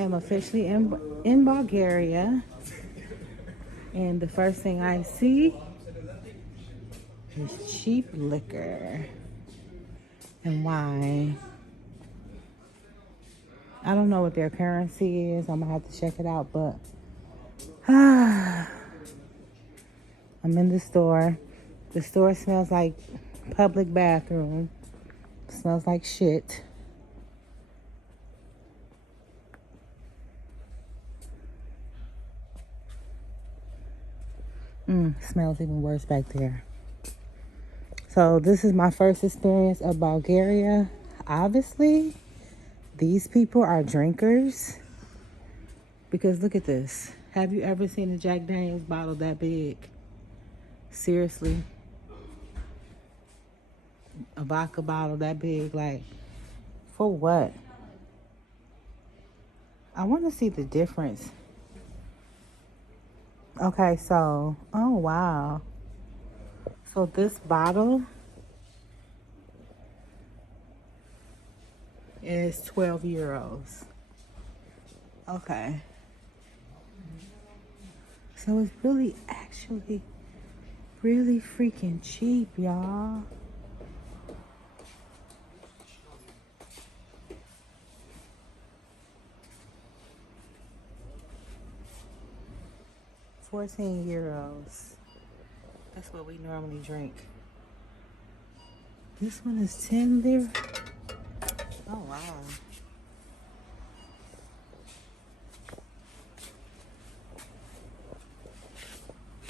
am officially in Bulgaria, and the first thing I see is cheap liquor and wine. I don't know what their currency is. I'm gonna have to check it out, but I'm in the store. The store smells like public bathroom. It smells like shit. Smells even worse back there. So this is my first experience of Bulgaria. Obviously, these people are drinkers. Because look at this. Have you ever seen a Jack Daniels bottle that big? Seriously. A vodka bottle that big, like, for what? I want to see the difference. Okay, so, oh wow. So this bottle is 12 euros. Okay. So it's really, actually, really freaking cheap, y'all. €14. That's what we normally drink. This one is 10 lira. Oh wow.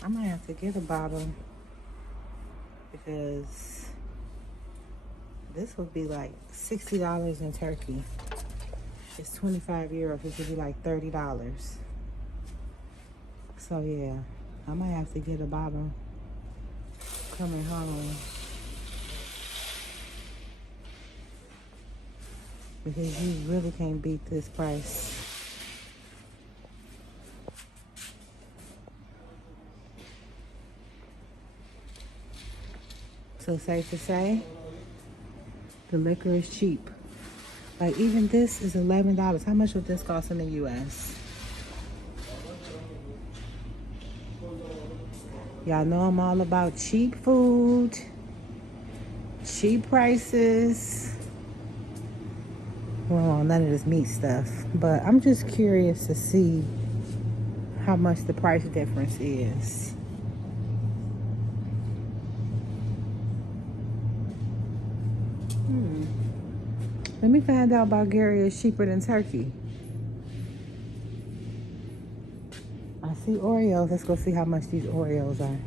I might have to get a bottle because this would be like $60 in Turkey. It's 25 euros, which would be like $30. So yeah, I might have to get a bottle coming home because you really can't beat this price. So safe to say, the liquor is cheap. Like even this is $11. How much would this cost in the US? Y'all know I'm all about cheap food, cheap prices. Well, none of this meat stuff, but I'm just curious to see how much the price difference is. Let me find out Bulgaria is cheaper than Turkey. I see Oreos. Let's go see how much these Oreos are.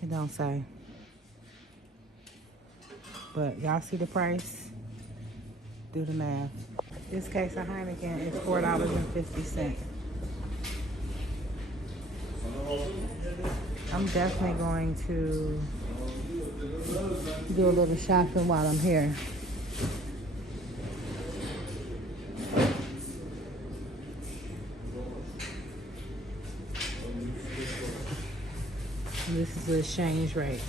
It don't say. But y'all see the price? Do the math. This case of Heineken is $4.50. I'm definitely going to do a little shopping while I'm here. And this is the exchange rate.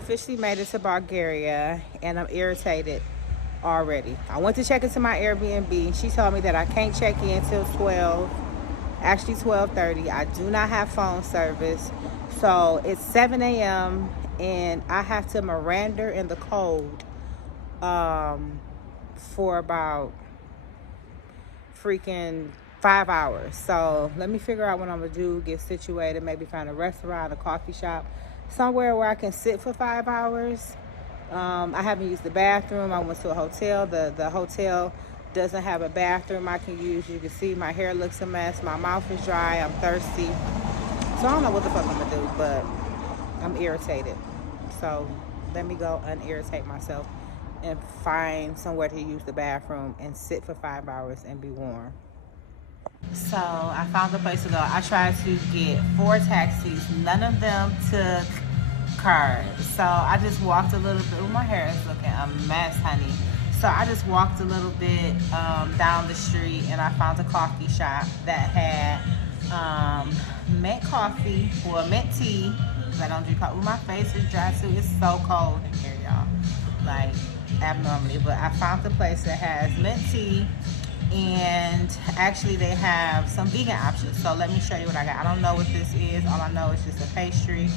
Officially made it to Bulgaria and I'm irritated already. I went to check into my Airbnb. She told me that I can't check in till 12, actually 12:30. I do not have phone service. So it's 7 a.m. and I have to Miranda in the cold for about freaking 5 hours. So let me figure out what I'm gonna do, get situated, maybe find a restaurant, a coffee shop, somewhere where I can sit for 5 hours. I haven't used the bathroom. I went to a hotel. The hotel doesn't have a bathroom I can use. You can see my hair looks a mess. My mouth is dry. I'm thirsty. So I don't know what the fuck I'm gonna do, but I'm irritated. So let me go unirritate myself and find somewhere to use the bathroom and sit for 5 hours and be warm. So I found a place to go. I tried to get 4 taxis. None of them took card. So I just walked a little bit. Well, my hair is looking a mess, honey. So I just walked a little bit down the street, and I found a coffee shop that had mint coffee or mint tea. Cause I don't drink coffee. Well, my face is dry too. It's so cold in here, y'all. Like abnormally. But I found the place that has mint tea, and actually they have some vegan options. So let me show you what I got. I don't know what this is. All I know is just a pastry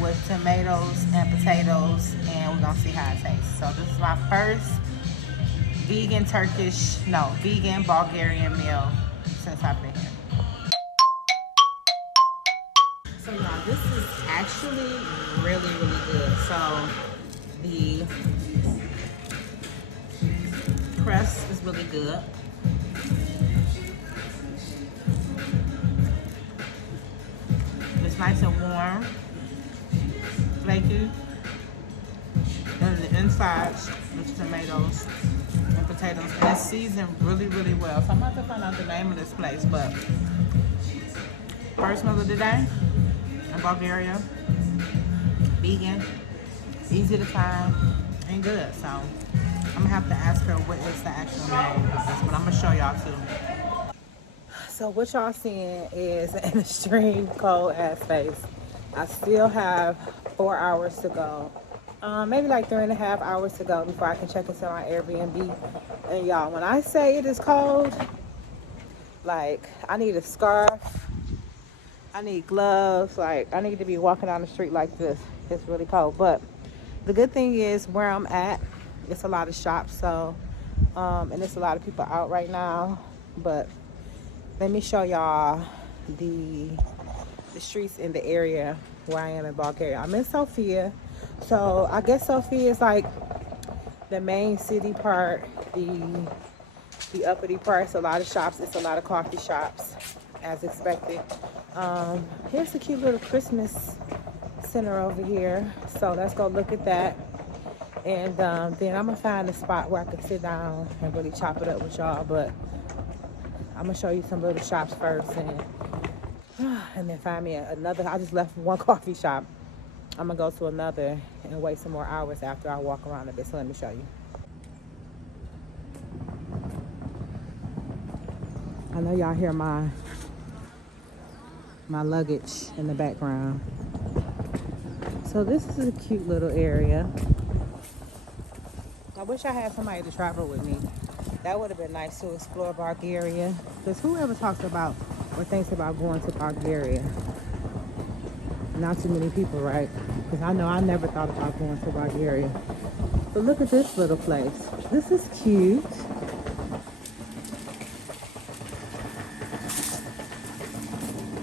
with tomatoes and potatoes, and we're gonna see how it tastes. So this is my first vegan Bulgarian meal since I've been here. So y'all, this is actually really, really good. So the crust is really good. It's nice and warm, flaky, and the insides with tomatoes and potatoes, and it's seasoned really, really well. So I'm about to find out the name of this place, but first meal of the day in Bulgaria, vegan, easy to find, and good. So I'm gonna have to ask her what is the actual name of this, but I'm gonna show y'all too. So what y'all seeing is an extreme cold ass face. I still have 4 hours to go. Maybe like 3.5 hours to go before I can check into my Airbnb. And y'all, when I say it is cold, like I need a scarf, I need gloves, like I need to be walking down the street like this. It's really cold. But the good thing is where I'm at, it's a lot of shops, so and there's a lot of people out right now. But let me show y'all the streets in the area where I am in Bulgaria. I'm in Sofia. So I guess Sofia is like the main city part, the uppity parts, a lot of shops. It's a lot of coffee shops as expected. Here's a cute little Christmas center over here. So let's go look at that. And then I'm gonna find a spot where I can sit down and really chop it up with y'all. But I'm gonna show you some little shops first, and then find me another. I just left one coffee shop. I'm gonna go to another and wait some more hours after I walk around a bit. So let me show you. I know y'all hear my luggage in the background. So this is a cute little area. I wish I had somebody to travel with me. That would have been nice to explore Bulgaria. Because whoever talks about or thinks about going to Bulgaria? Not too many people, right? Because I know I never thought about going to Bulgaria. But look at this little place. This is cute.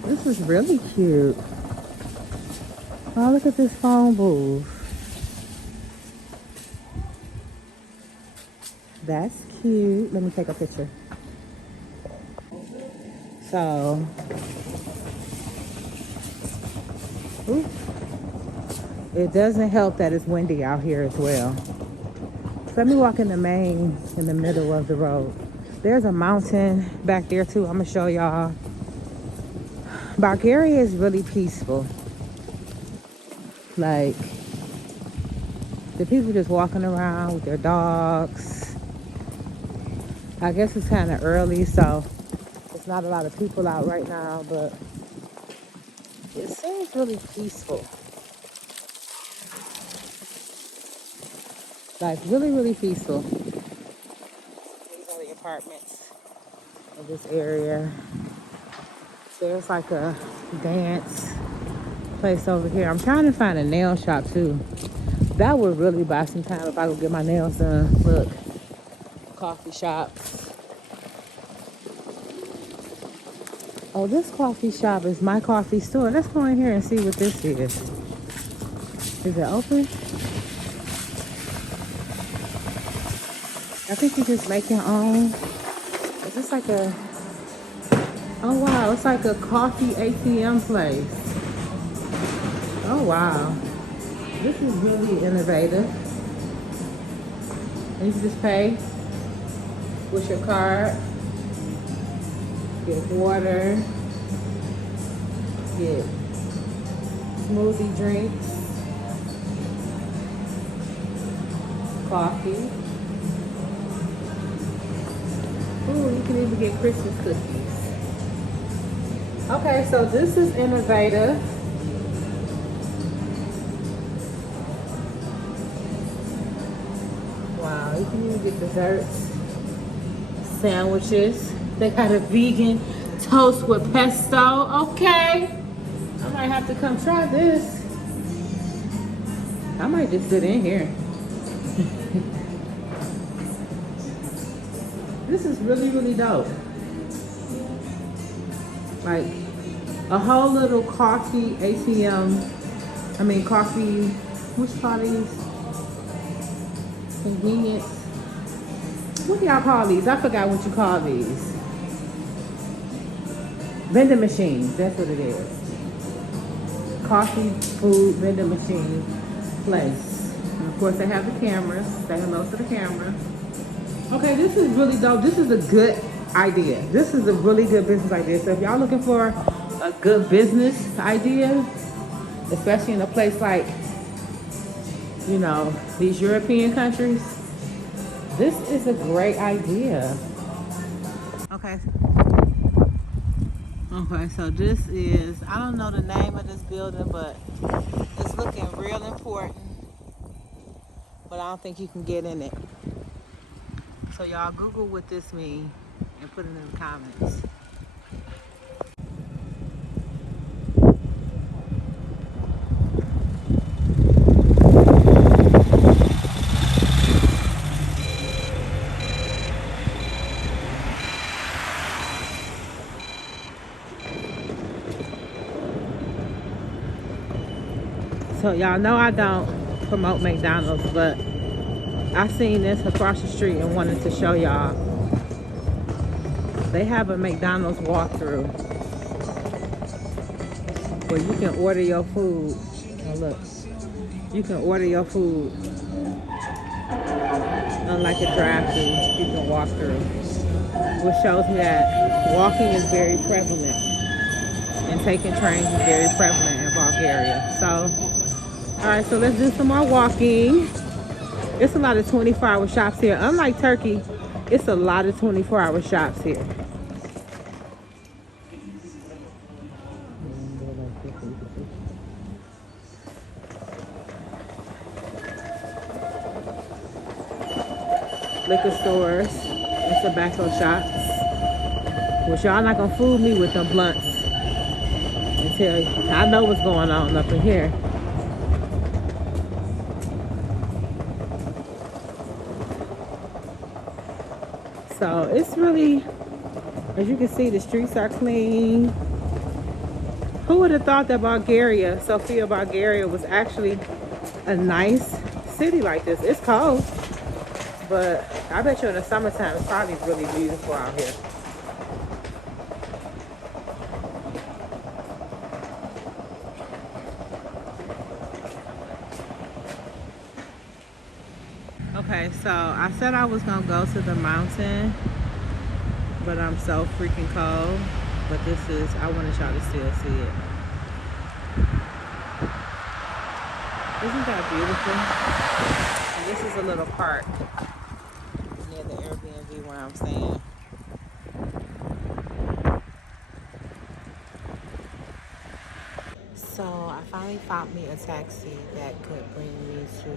This is really cute. Oh, look at this phone booth. That's cute. Let me take a picture. So, ooh, it doesn't help that it's windy out here as well. So let me walk in the middle of the road. There's a mountain back there too. I'm gonna show y'all. Bulgaria is really peaceful. Like, the people just walking around with their dogs. I guess it's kind of early, so there's not a lot of people out right now, but it seems really peaceful. Like, really, really peaceful. These are the apartments of this area. There's like a dance place over here. I'm trying to find a nail shop too. That would really buy some time if I could get my nails done. Look. Coffee shops. Oh, this coffee shop is my coffee store. Let's go in here and see what this is. Is it open? I think you just make your own. Is this like a... Oh wow, it's like a coffee ATM place. Oh wow. This is really innovative. And you can just pay with your card, get water, get smoothie drinks, coffee. Ooh, you can even get Christmas cookies. Okay, so this is innovative. Wow, you can even get desserts, sandwiches. They got a vegan toast with pesto. Okay, I might have to come try this. I might just sit in here. This is really, really dope. Like a whole little coffee ATM. I mean coffee, what you call these? Convenience. What do y'all call these? I forgot what you call these. Vending machines, that's what it is. Coffee, food, vending machine place. And of course they have the cameras. Say hello to the camera. Okay, this is really dope. This is a good idea. This is a really good business idea. So if y'all looking for a good business idea, especially in a place like, you know, these European countries, this is a great idea. Okay. Okay, so this is, I don't know the name of this building, but it's looking real important. But I don't think you can get in it. So y'all Google what this means and put it in the comments. So y'all know I don't promote McDonald's, but I seen this across the street and wanted to show y'all. They have a McDonald's walkthrough where you can order your food. Oh look, you can order your food. Unlike a drive-thru, you can walk through. Which shows me that walking is very prevalent and taking trains is very prevalent in Bulgaria. So, alright, so let's do some more walking. It's a lot of 24-hour shops here. Unlike Turkey, it's a lot of 24-hour shops here. Liquor stores and tobacco shops. Which y'all not gonna fool me with them blunts until I know what's going on up in here. So it's really, as you can see, the streets are clean. Who would have thought that Bulgaria, Sofia, Bulgaria, was actually a nice city like this? It's cold, but I bet you in the summertime it's probably really beautiful out here. Okay, so I said I was gonna go to the mountain, but I'm so freaking cold. But this is, I wanted y'all to still see it. Isn't that beautiful? And this is a little park near the Airbnb where I'm staying. So I finally found me a taxi that could bring me to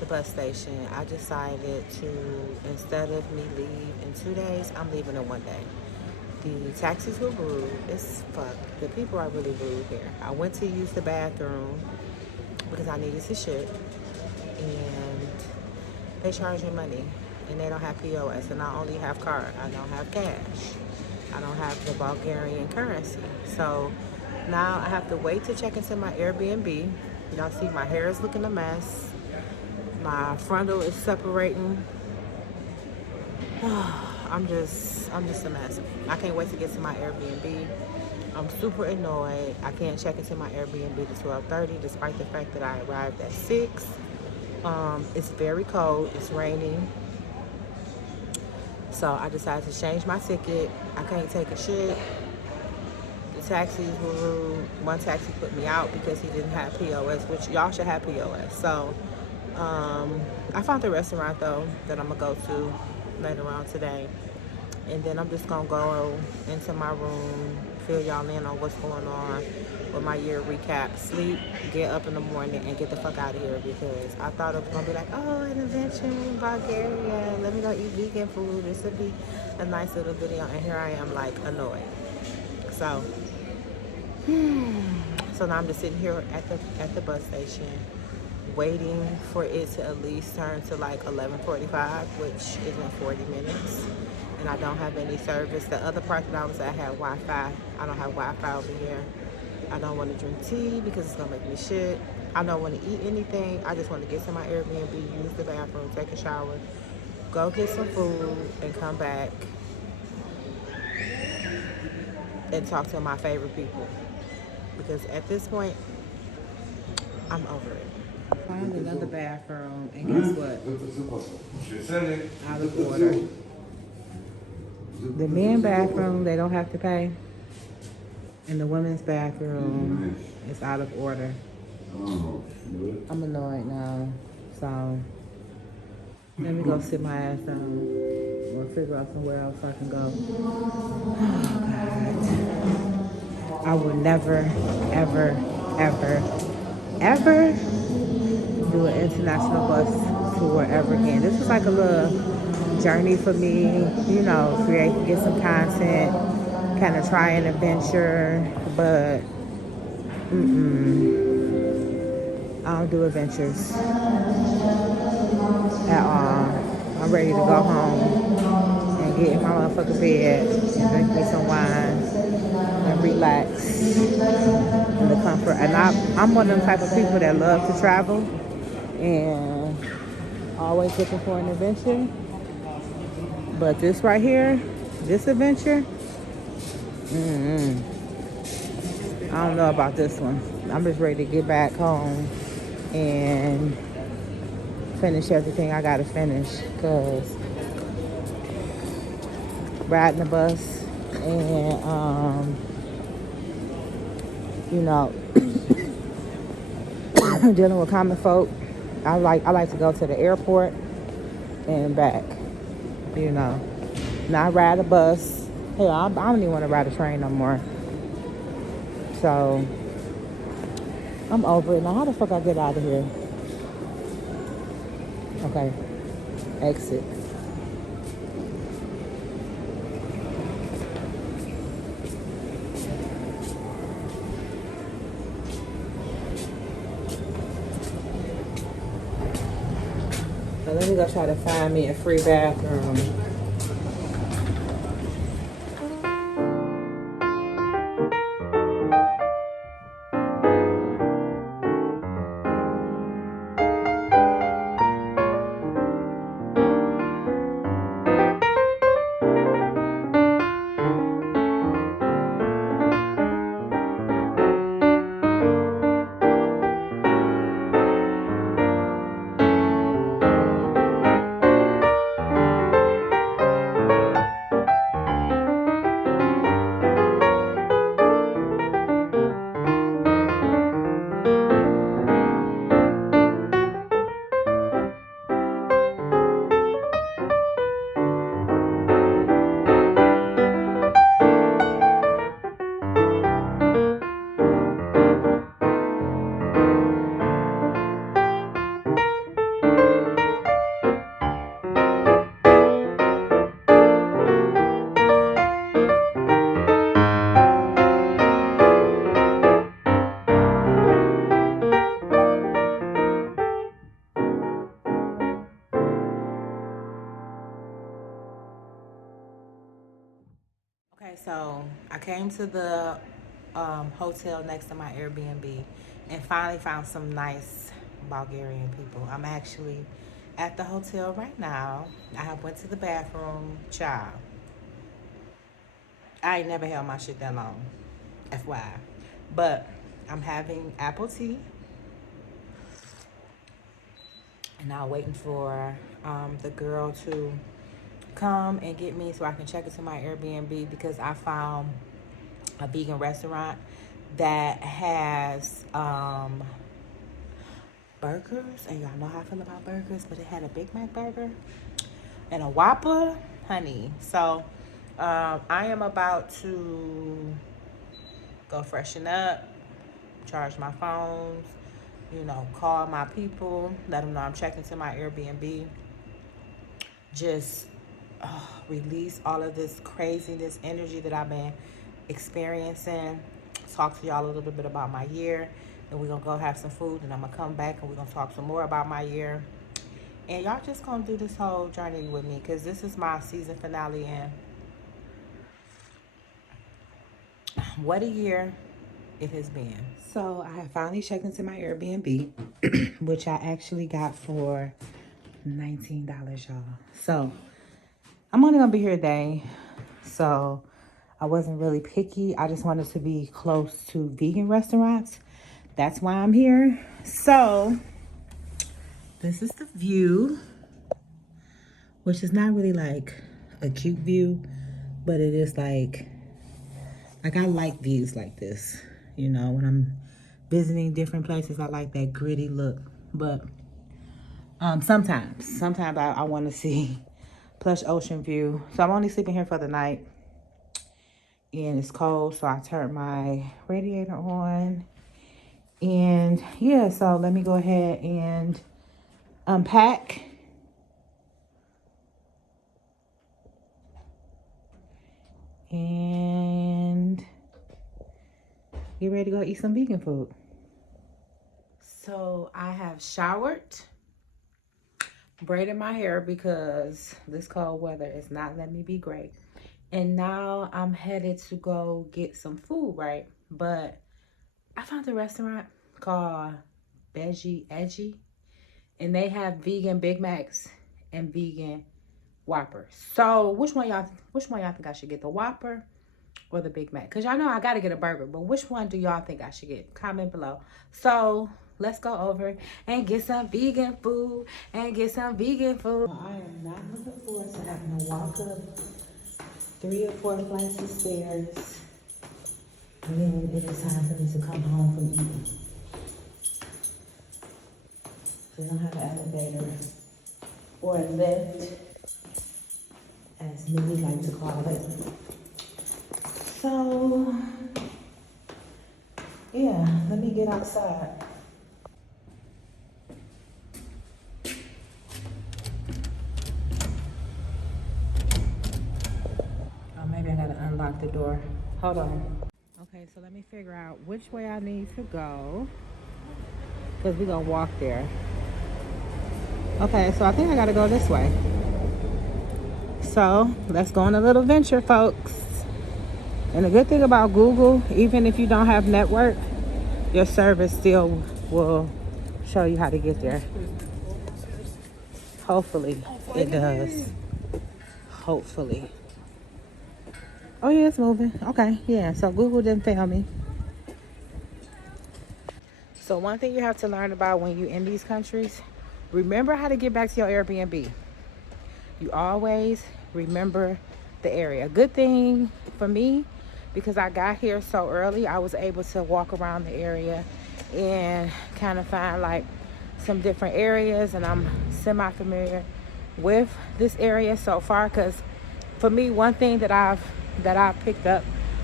the bus station. I decided to, instead of me leave in 2 days, I'm leaving in 1 day. The taxis were rude as fuck. The people are really rude here. I went to use the bathroom because I needed to shit, and they charge me money, and they don't have POS, and I only have card. I don't have cash. I don't have the Bulgarian currency. So now I have to wait to check into my Airbnb. Y'all see my hair is looking a mess. My frontal is separating. I'm just a mess. I can't wait to get to my Airbnb. I'm super annoyed. I can't check into my Airbnb to 12:30 despite the fact that I arrived at 6. It's very cold. It's raining. So I decided to change my ticket. I can't take a shit. The taxis were rude. One taxi put me out because he didn't have POS, which y'all should have POS. So I found the restaurant though that I'm gonna go to later on today, and then I'm just gonna go into my room, fill y'all in on what's going on with my year recap, sleep, get up in the morning, and get the fuck out of here because I thought it was gonna be like, oh, an adventure in Bulgaria. Let me go eat vegan food. This would be a nice little video, and here I am like annoyed. So, so now I'm just sitting here at the bus station, waiting for it to at least turn to like 11:45, which is in 40 minutes. And I don't have any service. The other part that I was at had Wi-Fi. I don't have Wi-Fi over here. I don't want to drink tea because it's gonna make me shit. I don't want to eat anything. I just want to get to my Airbnb, use the bathroom, take a shower, go get some food, and come back and talk to my favorite people. Because at this point, I'm over it. Found another bathroom, and guess what? Out of order. The men's bathroom, they don't have to pay. And the women's bathroom is out of order. I'm annoyed now. So, let me go sit my ass down or figure out somewhere else I can go. Oh, God. I will never, ever, ever, ever do an international bus tour ever again. This was like a little journey for me, you know, get some content, kind of try an adventure, but I don't do adventures at all. I'm ready to go home and get in my motherfucking bed and drink me some wine and relax in the comfort. And I'm one of them type of people that love to travel and always looking for an adventure. But this right here, this adventure, I don't know about this one. I'm just ready to get back home and finish everything I gotta finish. Cause riding the bus and you know, dealing with common folk. I like to go to the airport and back. You know, not ride a bus. Hell, I don't even want to ride a train no more. So I'm over it. Now, how the fuck I get out of here? Okay, exit. So let me go try to find me a free bathroom. Okay, so I came to the hotel next to my Airbnb and finally found some nice Bulgarian people. I'm actually at the hotel right now. I have went to the bathroom, child. I ain't never held my shit that long, FYI. But I'm having apple tea. And now waiting for the girl to come and get me so I can check into my Airbnb because I found a vegan restaurant that has burgers, and y'all know how I feel about burgers, but it had a Big Mac burger and a Whopper, honey. So I am about to go freshen up, charge my phones, you know, call my people, let them know I'm checking to my Airbnb. Just release all of this craziness, energy that I've been experiencing. Talk to y'all a little bit about my year. And we're going to go have some food. And I'm going to come back and we're going to talk some more about my year. And y'all just going to do this whole journey with me. Because this is my season finale. And what a year it has been. So I have finally checked into my Airbnb. Which I actually got for $19, y'all. So I'm only gonna be here a day, so I wasn't really picky. I just wanted to be close to vegan restaurants. That's why I'm here. So this is the view, which is not really like a cute view, but it is like I like views like this. You know, when I'm visiting different places, I like that gritty look. But sometimes I want to see plush ocean view. So I'm only sleeping here for the night. And it's cold, so I turned my radiator on. And yeah, so let me go ahead and unpack. And get ready to go eat some vegan food. So I have showered, braided my hair because this cold weather is not letting me be great. And now I'm headed to go get some food, right? But I found a restaurant called Veggie Edgy. And they have vegan Big Macs and vegan Whoppers. So which one y'all think I should get? The Whopper or the Big Mac? Because y'all know I gotta get a burger. But which one do y'all think I should get? Comment below. So let's go over and get some vegan food. I am not looking forward to having to walk up 3 or 4 flights of stairs. And then it is time for me to come home from eating. They don't have an elevator or a lift, as many like to call it. So, yeah, let me get outside. Oh, maybe I gotta unlock the door. Hold on. Okay, so let me figure out which way I need to go, because we're gonna walk there. Okay, so I think I gotta go this way. So let's go on a little venture, folks. And the good thing about Google, even if you don't have network, your service still will show you how to get there. Hopefully it does. Hopefully. Oh yeah, it's moving. Okay, yeah, so Google didn't fail me. So one thing you have to learn about when you're in these countries, remember how to get back to your Airbnb. You always remember the area. Good thing for me, because I got here so early, I was able to walk around the area and kind of find like some different areas, and I'm semi-familiar with this area so far. Because for me, one thing that I've picked up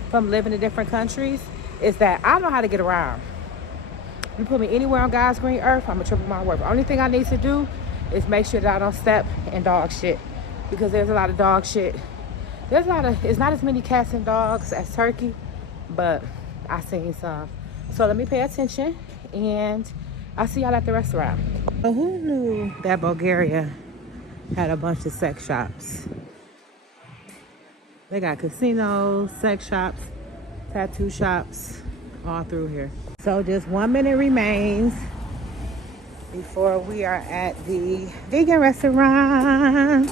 from living in different countries is that I know how to get around. You put me anywhere on God's green earth, I'm a triple my word. The only thing I need to do is make sure that I don't step in dog shit, because there's a lot of dog shit. It's not as many cats and dogs as Turkey, but I seen some. So let me pay attention, and I'll see y'all at the restaurant. So who knew that Bulgaria had a bunch of sex shops? They got casinos, sex shops, tattoo shops, all through here. So just 1 minute remains before we are at the vegan restaurant.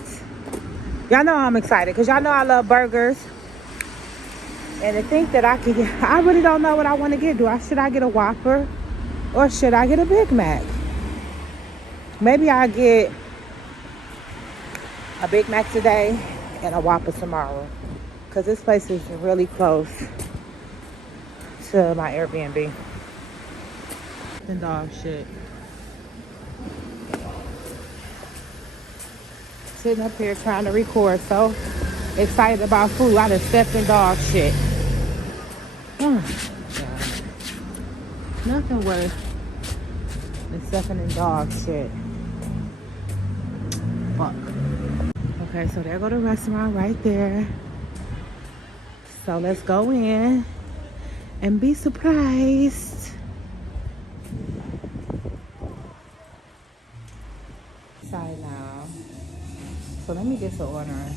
Y'all know I'm excited because y'all know I love burgers. And to think that I really don't know what I want to get. Should I get a Whopper or should I get a Big Mac? Maybe I'll get a Big Mac today and a Whopper tomorrow, because this place is really close to my Airbnb. And dog shit. Sitting up here trying to record. So excited about food. I done stepped in dog shit. Oh, God. Nothing worse than stepping in dog shit. Fuck. Okay, so there go the restaurant right there. So let's go in and be surprised. Sorry now. So let me get to ordering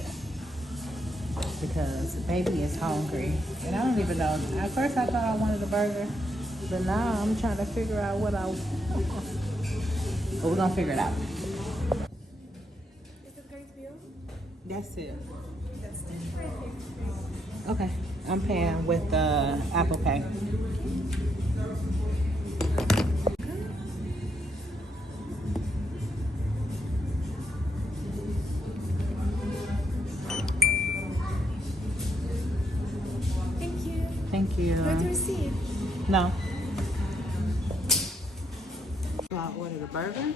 because baby is hungry. And I don't even know. At first I thought I wanted a burger, but now I'm trying to figure out what I want. But we're gonna figure it out. Is it going to be on? That's it. That's right here. Okay. I'm paying with Apple Pay. Thank you. Thank you. Where to receive? No. So I ordered a burger,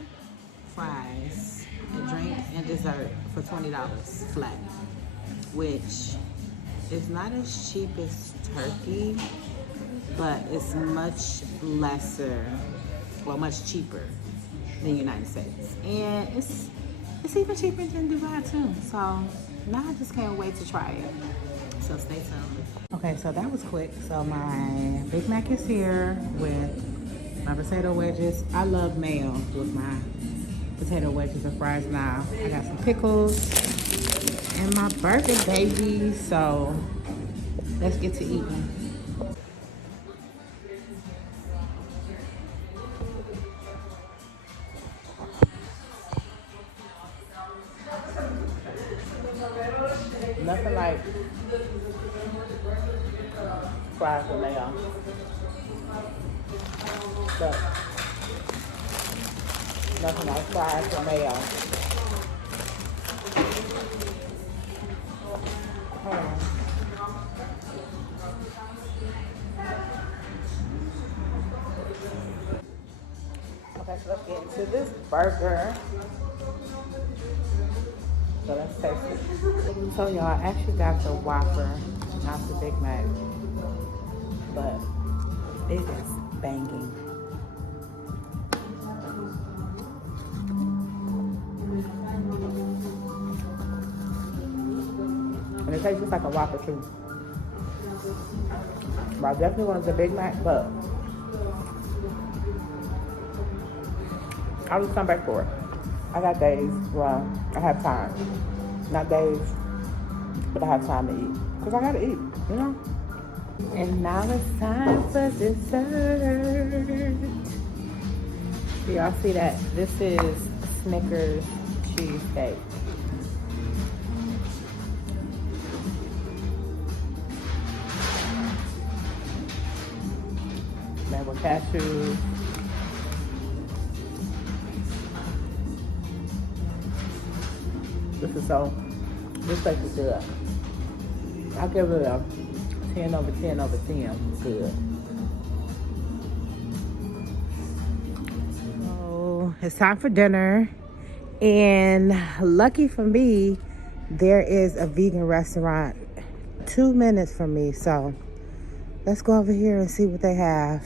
fries, a drink, and dessert for $20 flat, which is not as cheap as turkey, but it's much lesser, well, much cheaper than the United States. And it's even cheaper than Dubai too. So now I just can't wait to try it. So stay tuned. Okay, so that was quick. So my Big Mac is here with my potato wedges. I love mayo with my potato wedges and fries now. I got some pickles and my burger, baby. So let's get to eating. Nothing like fries with mayo. Look. Nothing like fries with mayo. Hold on. Okay, so let's get into this burger. So let's taste it. So y'all, I actually got the Whopper, not the Big Mac. But it is banging. And it tastes just like a Whopper too. But I definitely wanted the Big Mac, but I'll just come back for it. I got days where I have time. Not days, but I have time to eat. Because I gotta eat, you know? And now it's time for dessert. Do y'all see that? This is Snickers cheesecake. Made with cashews. This place is good. I'll give it a 10 over 10 over 10. Good. So it's time for dinner. And lucky for me, there is a vegan restaurant 2 minutes from me. So let's go over here and see what they have.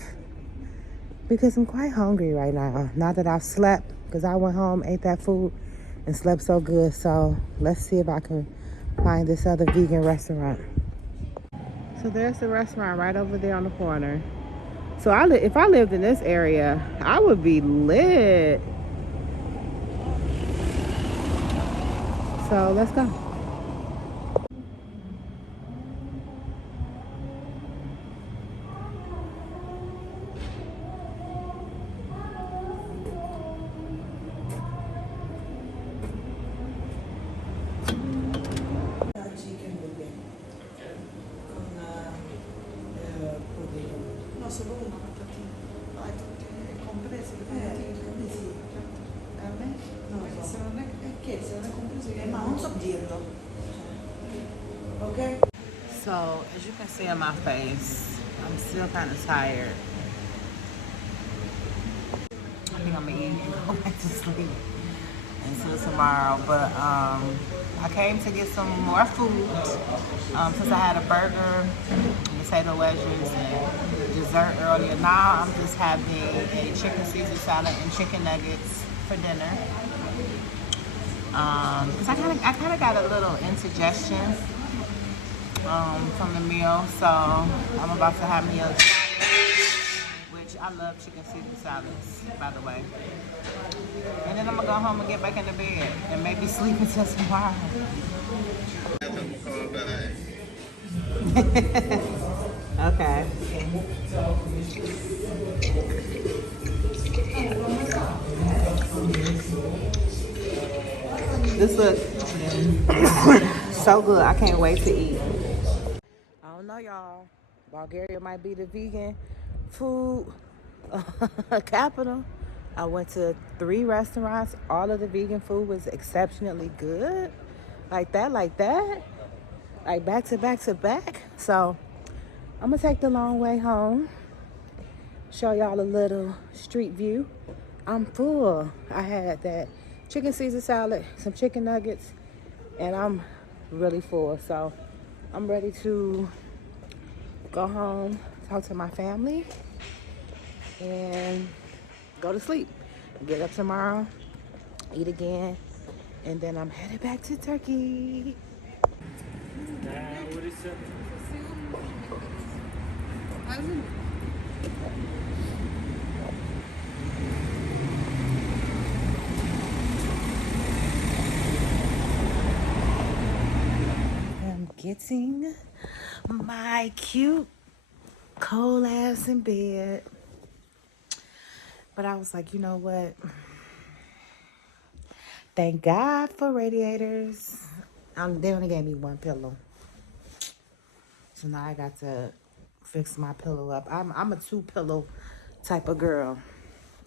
Because I'm quite hungry right now. Now that I've slept, because I went home, ate that food, and slept so good. So let's see if I can find this other vegan restaurant. So there's the restaurant right over there on the corner. So if I lived in this area, I would be lit. So let's go. Okay. So as you can see on my face, I'm still kind of tired. I think I'm gonna eat and go back to sleep. until tomorrow. But I came to get some more food since I had a burger, potato wedges, and dessert earlier. Now I'm just having a chicken Caesar salad and chicken nuggets for dinner. Cause I kind of got a little indigestion from the meal, so I'm about to have me a which I love chicken Caesar salads, by the way. And then I'm gonna go home and get back into bed and maybe sleep until tomorrow. Okay. This looks so good. I can't wait to eat. I don't know, y'all. Bulgaria might be the vegan food capital. I went to 3 restaurants. All of the vegan food was exceptionally good. Like that, like that. Like back to back to back. So I'm gonna take the long way home. Show y'all a little street view. I'm full. I had that chicken Caesar salad, some chicken nuggets, and I'm really full. So I'm ready to go home, talk to my family, and go to sleep. Get up tomorrow, eat again, and then I'm headed back to Turkey. I'm getting my cute cold ass in bed. But I was like, you know what? Thank God for radiators. They only gave me 1 pillow. So now I got to fix my pillow up. I'm a 2 pillow type of girl.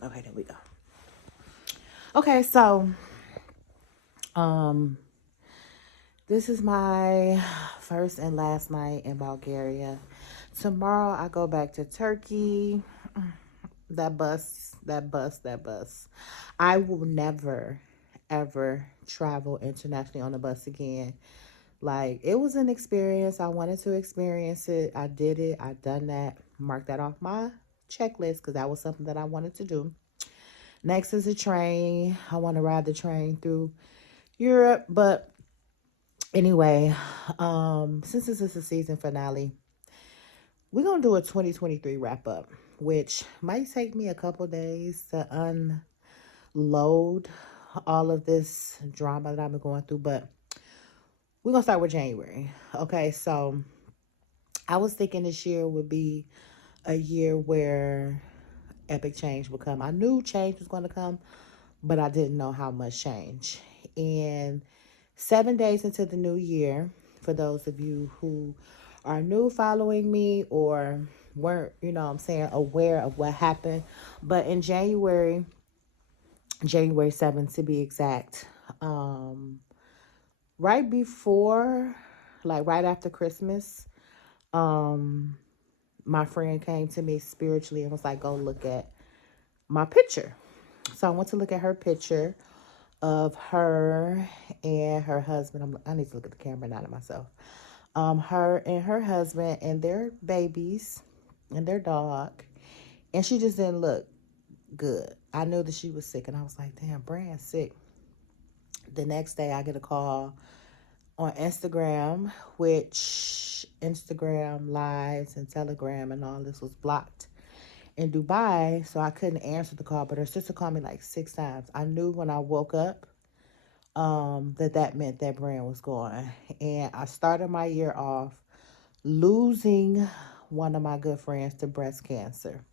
Okay, there we go. Okay, so um this is my first and last night in Bulgaria. Tomorrow I go back to Turkey. That bus, that bus, that bus. I will never, ever travel internationally on a bus again. Like, it was an experience. I wanted to experience it. I did it. I done that. Marked that off my checklist because that was something that I wanted to do. Next is a train. I want to ride the train through Europe. But anyway, since this is the season finale, we're going to do a 2023 wrap up, which might take me a couple days to unload all of this drama that I've been going through. But we're going to start with January. Okay, so I was thinking this year would be a year where epic change would come. I knew change was going to come, but I didn't know how much change. And 7 days into the new year, for those of you who are new following me or weren't, what I'm saying, aware of what happened, but in January 7th to be exact, right before, like right after Christmas, um, my friend came to me spiritually and was like, go look at my picture. So I went to look at her picture of her and her husband. I need to look at the camera, not at myself. Her and her husband and their babies and their dog. And she just didn't look good. I knew that she was sick, and I was like, damn, Brand's sick. The next day I get a call on Instagram, which Instagram lives and Telegram and all this was blocked in Dubai, so I couldn't answer the call. But her sister called me like 6 times. I knew when I woke up that meant that Brand was gone. And I started my year off losing one of my good friends to breast cancer.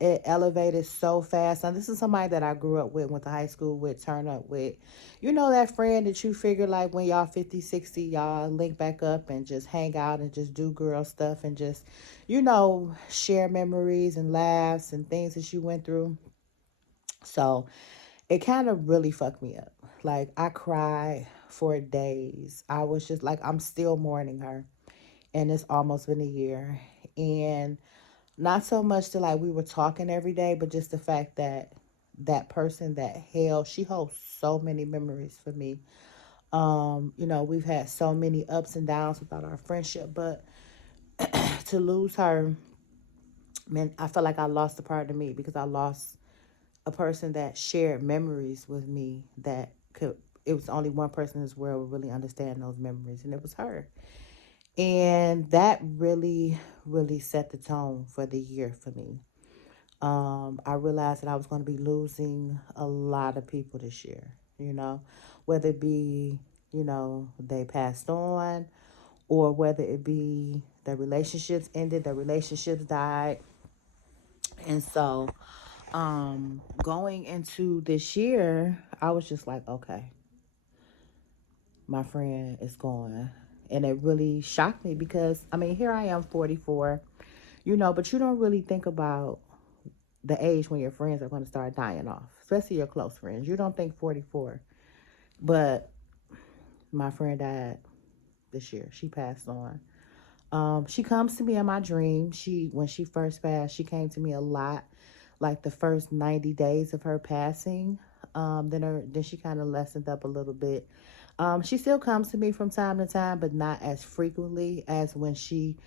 It elevated so fast. Now, this is somebody that I grew up with, went to high school with, turned up with. You know that friend that you figure like when y'all 50, 60, y'all link back up and just hang out and just do girl stuff and just, share memories and laughs and things that you went through. So it kind of really fucked me up. Like, I cried for days. I was just like, I'm still mourning her. And it's almost been a year. And not so much that like we were talking every day, but just the fact that that person that held, she holds so many memories for me. You know, we've had so many ups and downs without our friendship, but to lose her, man, I felt like I lost a part of me because I lost a person that shared memories with me that could, it was only one person in this world who really understand those memories, and it was her. And that really, really set the tone for the year for me. I realized that I was going to be losing a lot of people this year, you know, whether it be, you know, they passed on, or whether it be their relationships ended, their relationships died. And so, going into this year, I was just like, okay, my friend is gone. And it really shocked me because, I mean, here I am, 44, you know, but you don't really think about the age when your friends are going to start dying off, especially your close friends. You don't think 44. But my friend died this year. She passed on. She comes to me in my dream. When she first passed, she came to me a lot, like the first 90 days of her passing. Then she kind of lessened up a little bit. She still comes to me from time to time, but not as frequently as when she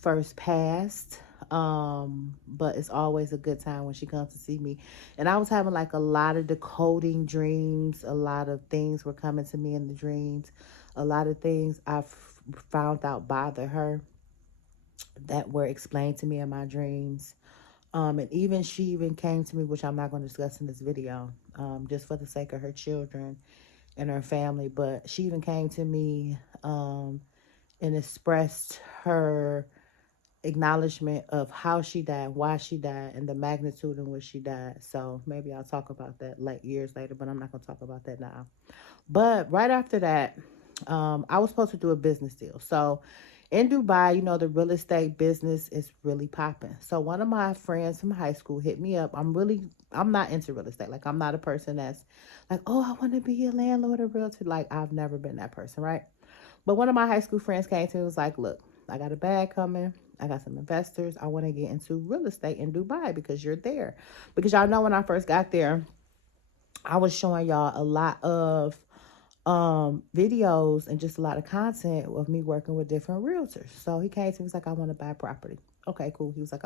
first passed. But it's always a good time when she comes to see me. And I was having like a lot of decoding dreams. A lot of things were coming to me in the dreams. A lot of things I've found out bother her that were explained to me in my dreams. And even she even came to me, which I'm not going to discuss in this video, just for the sake of her children and her family. But she even came to me and expressed her acknowledgement of how she died, why she died, and the magnitude in which she died. So maybe I'll talk about that like years later, but I'm not going to talk about that now. But right after that, I was supposed to do a business deal. So in Dubai, you know, the real estate business is really popping. So one of my friends from high school hit me up. I'm not into real estate. Like, I'm not a person that's like, oh, I want to be a landlord or realtor. Like, I've never been that person, right? But one of my high school friends came to me and was like, look, I got a bag coming. I got some investors. I want to get into real estate in Dubai because you're there. Because y'all know when I first got there, I was showing y'all a lot of videos and just a lot of content of me working with different realtors. So he came to me, he was like, I want to buy property. Okay, cool. He was like,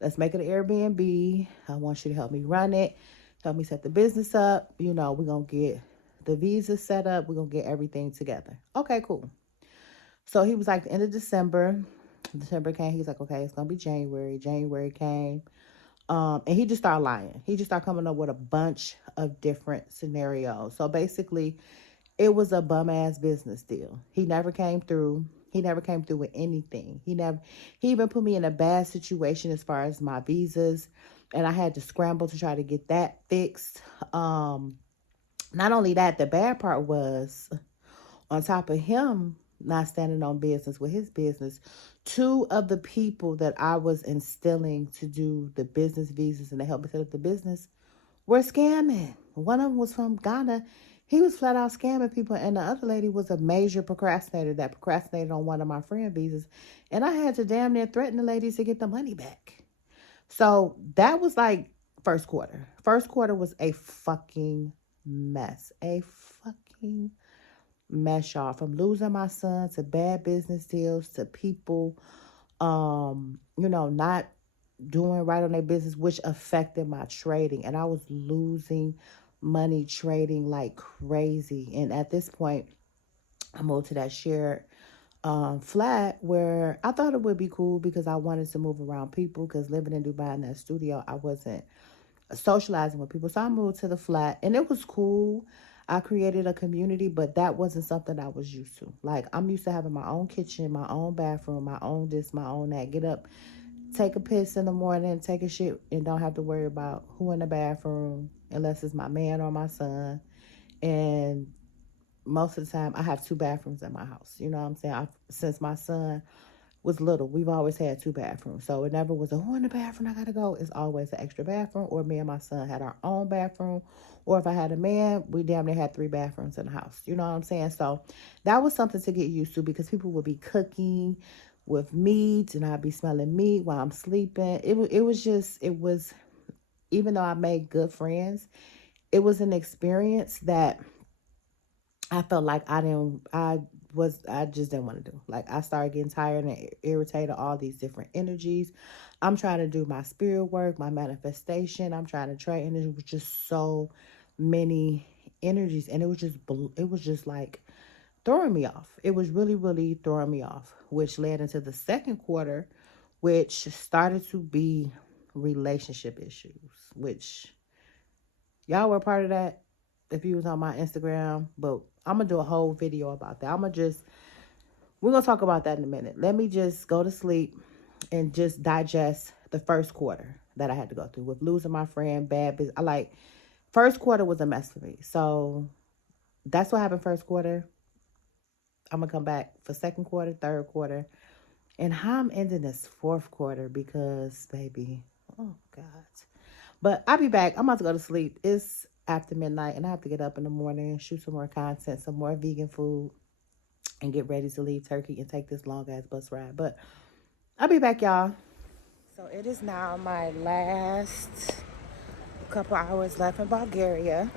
let's make it an Airbnb. I want you to help me run it, help me set the business up. You know, we're going to get the visa set up. We're going to get everything together. Okay, cool. So he was like, the end of December. December came. He was like, okay, it's going to be January. January came. And he just started lying. He just started coming up with a bunch of different scenarios. So basically, it was a bum ass business deal. He never came through. He never came through with anything. He even put me in a bad situation as far as my visas, and I had to scramble to try to get that fixed. Not only that, the bad part was, on top of him not standing on business with his business, two of the people that I was instilling to do the business visas and to help me set up the business were scamming. One of them was from Ghana. He was flat out scamming people. And the other lady was a major procrastinator that procrastinated on one of my friend visas. And I had to damn near threaten the ladies to get the money back. So that was like first quarter. First quarter was a fucking mess. A fucking mess, y'all. From losing my son to bad business deals to people, not doing right on their business, which affected my trading. And I was losing money trading like crazy. And at this point, I moved to that shared flat where I thought it would be cool because I wanted to move around people, because living in Dubai in that studio, I wasn't socializing with people. So I moved to the flat and it was cool. I created a community, but that wasn't something I was used to. Like, I'm used to having my own kitchen, my own bathroom, my own this, my own that. Get up, take a piss in the morning, take a shit, and don't have to worry about who in the bathroom unless it's my man or my son. And most of the time, I have two bathrooms in my house. You know what I'm saying? Since my son was little, we've always had two bathrooms. So it never was who in the bathroom I gotta go. It's always an extra bathroom, or me and my son had our own bathroom. Or if I had a man, we damn near had three bathrooms in the house. You know what I'm saying? So that was something to get used to, because people would be cooking with meat and I'd be smelling meat while I'm sleeping. It was even though I made good friends, it was an experience that I felt like I just didn't want to do. Like, I started getting tired and irritated, all these different energies. I'm trying to do my spirit work, my manifestation. I'm trying to train, and it was just so many energies, and it was just like throwing me off. It was really, really throwing me off, which led into the second quarter, which started to be relationship issues, which y'all were part of that if you was on my Instagram. But I'm gonna do a whole video about that. We're gonna talk about that in a minute. Let me just go to sleep and just digest the first quarter that I had to go through with losing my friend, bad business. First quarter was a mess for me. So that's what happened first quarter. I'm gonna come back for second quarter, third quarter, and how I'm ending this fourth quarter because, baby, oh God. But I'll be back. I'm about to go to sleep. It's after midnight, and I have to get up in the morning and shoot some more content, some more vegan food, and get ready to leave Turkey and take this long ass bus ride. But I'll be back, y'all. So it is now my last couple hours left in Bulgaria.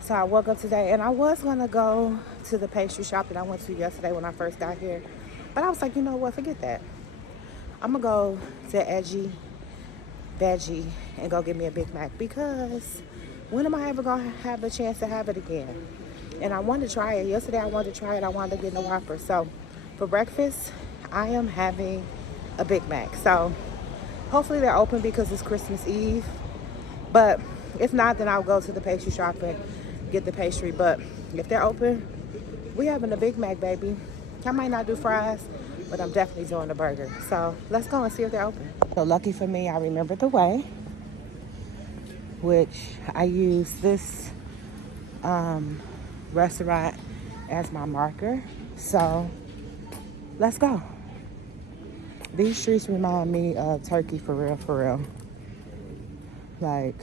So I woke up today, and I was gonna go to the pastry shop that I went to yesterday when I first got here, but I was like, you know what? Forget that. I'm gonna go to Edgy Veggie and go get me a Big Mac, because when am I ever gonna have the chance to have it again? And I wanted to try it. Yesterday I wanted to try it. I wanted to get the Whopper. So for breakfast, I am having a Big Mac. So hopefully they're open because it's Christmas Eve. But if not, then I'll go to the pastry shop and get the pastry. But if they're open, we having a Big Mac, baby. I might not do fries, but I'm definitely doing a burger. So let's go and see if they're open. So lucky for me, I remembered the way, which I use this restaurant as my marker. So let's go. These streets remind me of Turkey, for real, for real. Like,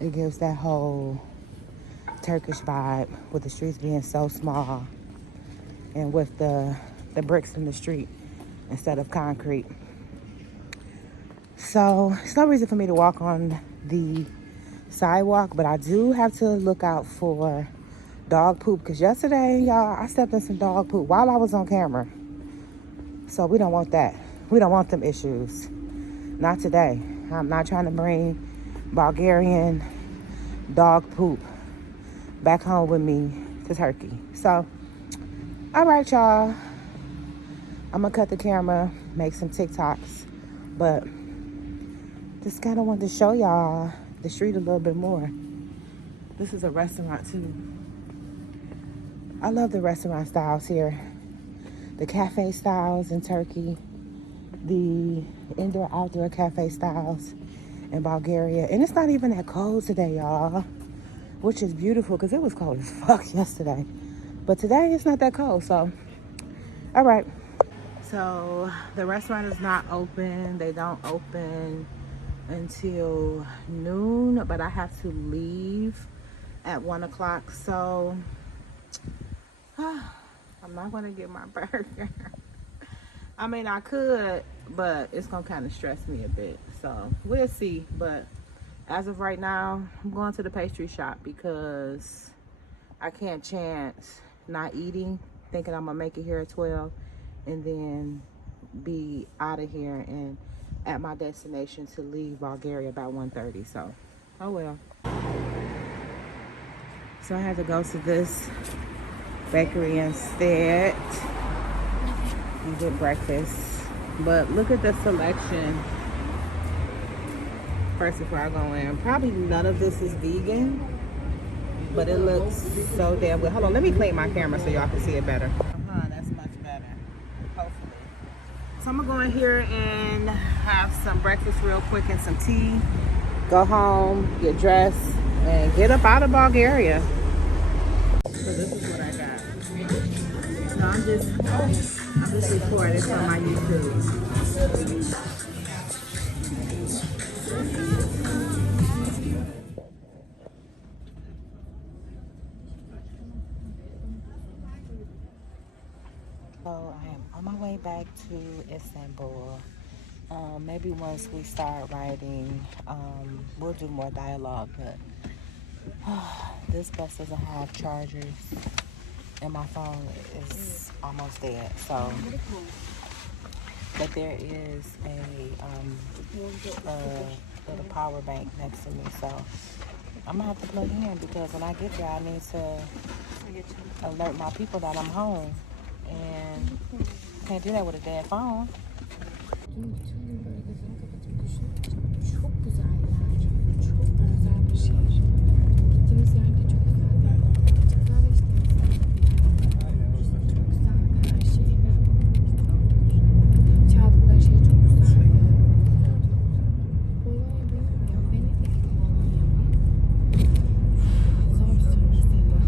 it gives that whole Turkish vibe with the streets being so small and with the bricks in the street instead of concrete. So there's no reason for me to walk on the sidewalk, but I do have to look out for dog poop, because yesterday, y'all, I stepped in some dog poop while I was on camera. So we don't want that. We don't want them issues. Not today. I'm not trying to bring Bulgarian dog poop back home with me to Turkey. So, all right, y'all. I'm gonna cut the camera, make some TikToks, but just kind of wanted to show y'all the street a little bit more. This is a restaurant too. I love the restaurant styles here. The cafe styles in Turkey, the indoor-outdoor cafe styles in Bulgaria. And it's not even that cold today, y'all, which is beautiful because it was cold as fuck yesterday. But today it's not that cold, so all right. So the restaurant is not open. They don't open until noon, but I have to leave at 1 o'clock. So I'm not gonna get my burger. I mean, I could, but it's gonna kind of stress me a bit. So we'll see. But as of right now, I'm going to the pastry shop because I can't chance not eating, thinking I'm gonna make it here at 12 and then be out of here and at my destination to leave Bulgaria by 1:30. So, oh well. So I had to go to this bakery instead and get breakfast. But look at the selection. First, before I go in, probably none of this is vegan, but it looks so damn good. Hold on, let me clean my camera so y'all can see it better. That's much better, hopefully. So I'm gonna go in here and have some breakfast real quick and some tea, go home, get dressed, and get up out of Bulgaria. So this is what I got. So I'm just recording this on my YouTube. So I am on my way back to Istanbul. Maybe once we start writing, we'll do more dialogue, but this bus doesn't have chargers and my phone is almost dead. So, but there is a little power bank next to me. So I'm gonna have to plug in because when I get there, I need to alert my people that I'm home, and can't do that with a dead phone. Dün bütün gün böyle gözümü kapatıp düşündüm. Çok güzel yani. Çok güzel bir şehir. Gittiğimiz yerde çok güzeldi. Açık kahve içtiğimiz yerde bir yer. Çok güzeldi her şey. Çaldıkları şey çok güzeldi. Polonya bilmiyorum. Venedik Polonya mı? Zor bir soru mesela.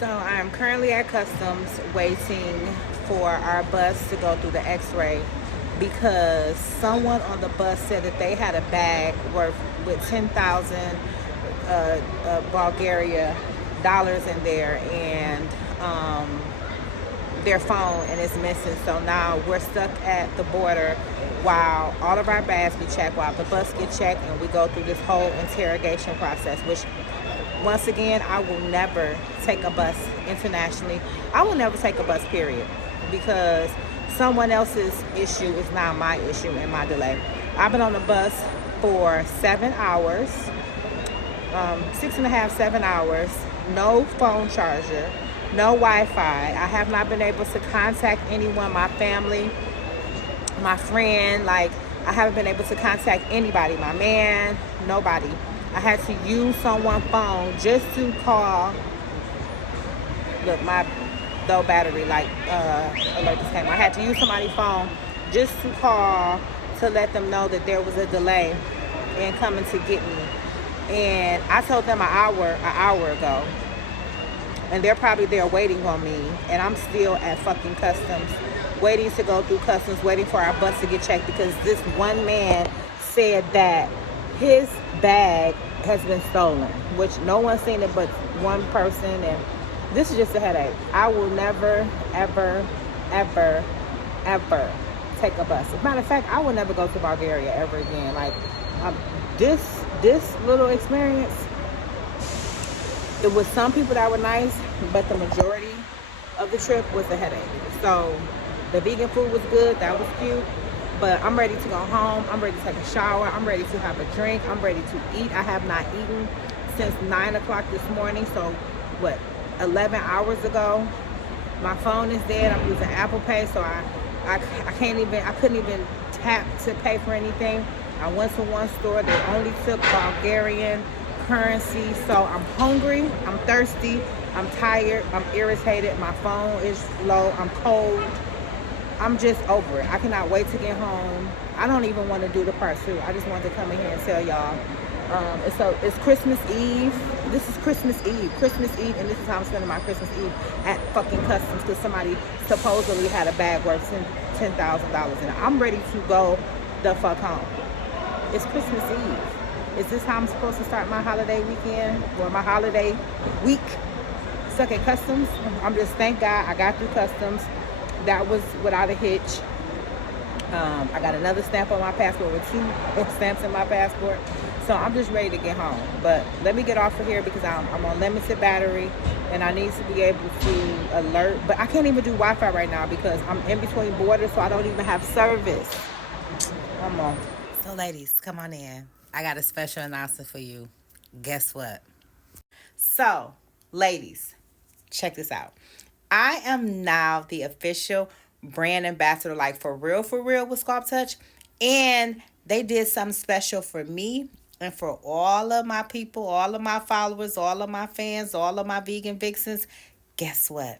So I am currently at customs waiting for our bus to go through the x-ray because someone on the bus said that they had a bag worth with 10,000 Bulgaria dollars in there, and their phone, and it's missing. So now we're stuck at the border while all of our bags get checked, while the bus gets checked, and we go through this whole interrogation process, which once again, I will never take a bus internationally. I will never take a bus, period, because someone else's issue is not my issue and my delay. I've been on the bus for 7 hours, 6.5, 7 hours, no phone charger, no Wi-Fi. I have not been able to contact anyone, my family, my friend. Like, I haven't been able to contact anybody, my man, nobody. I had to use someone's phone just to call. Look, my low battery like alert just came. I had to use somebody's phone just to call to let them know that there was a delay in coming to get me. And I told them an hour ago. And they're probably there waiting on me. And I'm still at fucking customs, waiting to go through customs, waiting for our bus to get checked because this one man said that his bag has been stolen, which no one's seen it but one person, and this is just a headache. I will never, ever, ever, ever take a bus. As a matter of fact, I will never go to Bulgaria ever again. Like, this little experience, it was some people that were nice, but the majority of the trip was a headache. So the vegan food was good, that was cute. But I'm ready to go home. I'm ready to take a shower. I'm ready to have a drink. I'm ready to eat. I have not eaten since 9 o'clock this morning. So, 11 hours ago? My phone is dead. I'm using Apple Pay, so I couldn't even tap to pay for anything. I went to one store. They only took Bulgarian currency. So, I'm hungry. I'm thirsty. I'm tired. I'm irritated. My phone is low. I'm cold. I'm just over it. I cannot wait to get home. I don't even want to do the part 2. I just wanted to come in here and tell y'all. It's Christmas Eve. This is Christmas Eve. Christmas Eve, and this is how I'm spending my Christmas Eve at fucking customs because somebody supposedly had a bag worth $10,000 in it. I'm ready to go the fuck home. It's Christmas Eve. Is this how I'm supposed to start my holiday weekend or my holiday week? Stuck at customs. Thank God I got through customs. That was without a hitch. I got another stamp on my passport with 2 stamps in my passport. So I'm just ready to get home. But let me get off of here because I'm on limited battery and I need to be able to alert. But I can't even do Wi-Fi right now because I'm in between borders, so I don't even have service. Come on. So ladies, come on in. I got a special announcement for you. Guess what? So, ladies, check this out. I am now the official brand ambassador, like for real with Sculpt Touch. And they did something special for me and for all of my people, all of my followers, all of my fans, all of my vegan vixens. Guess what?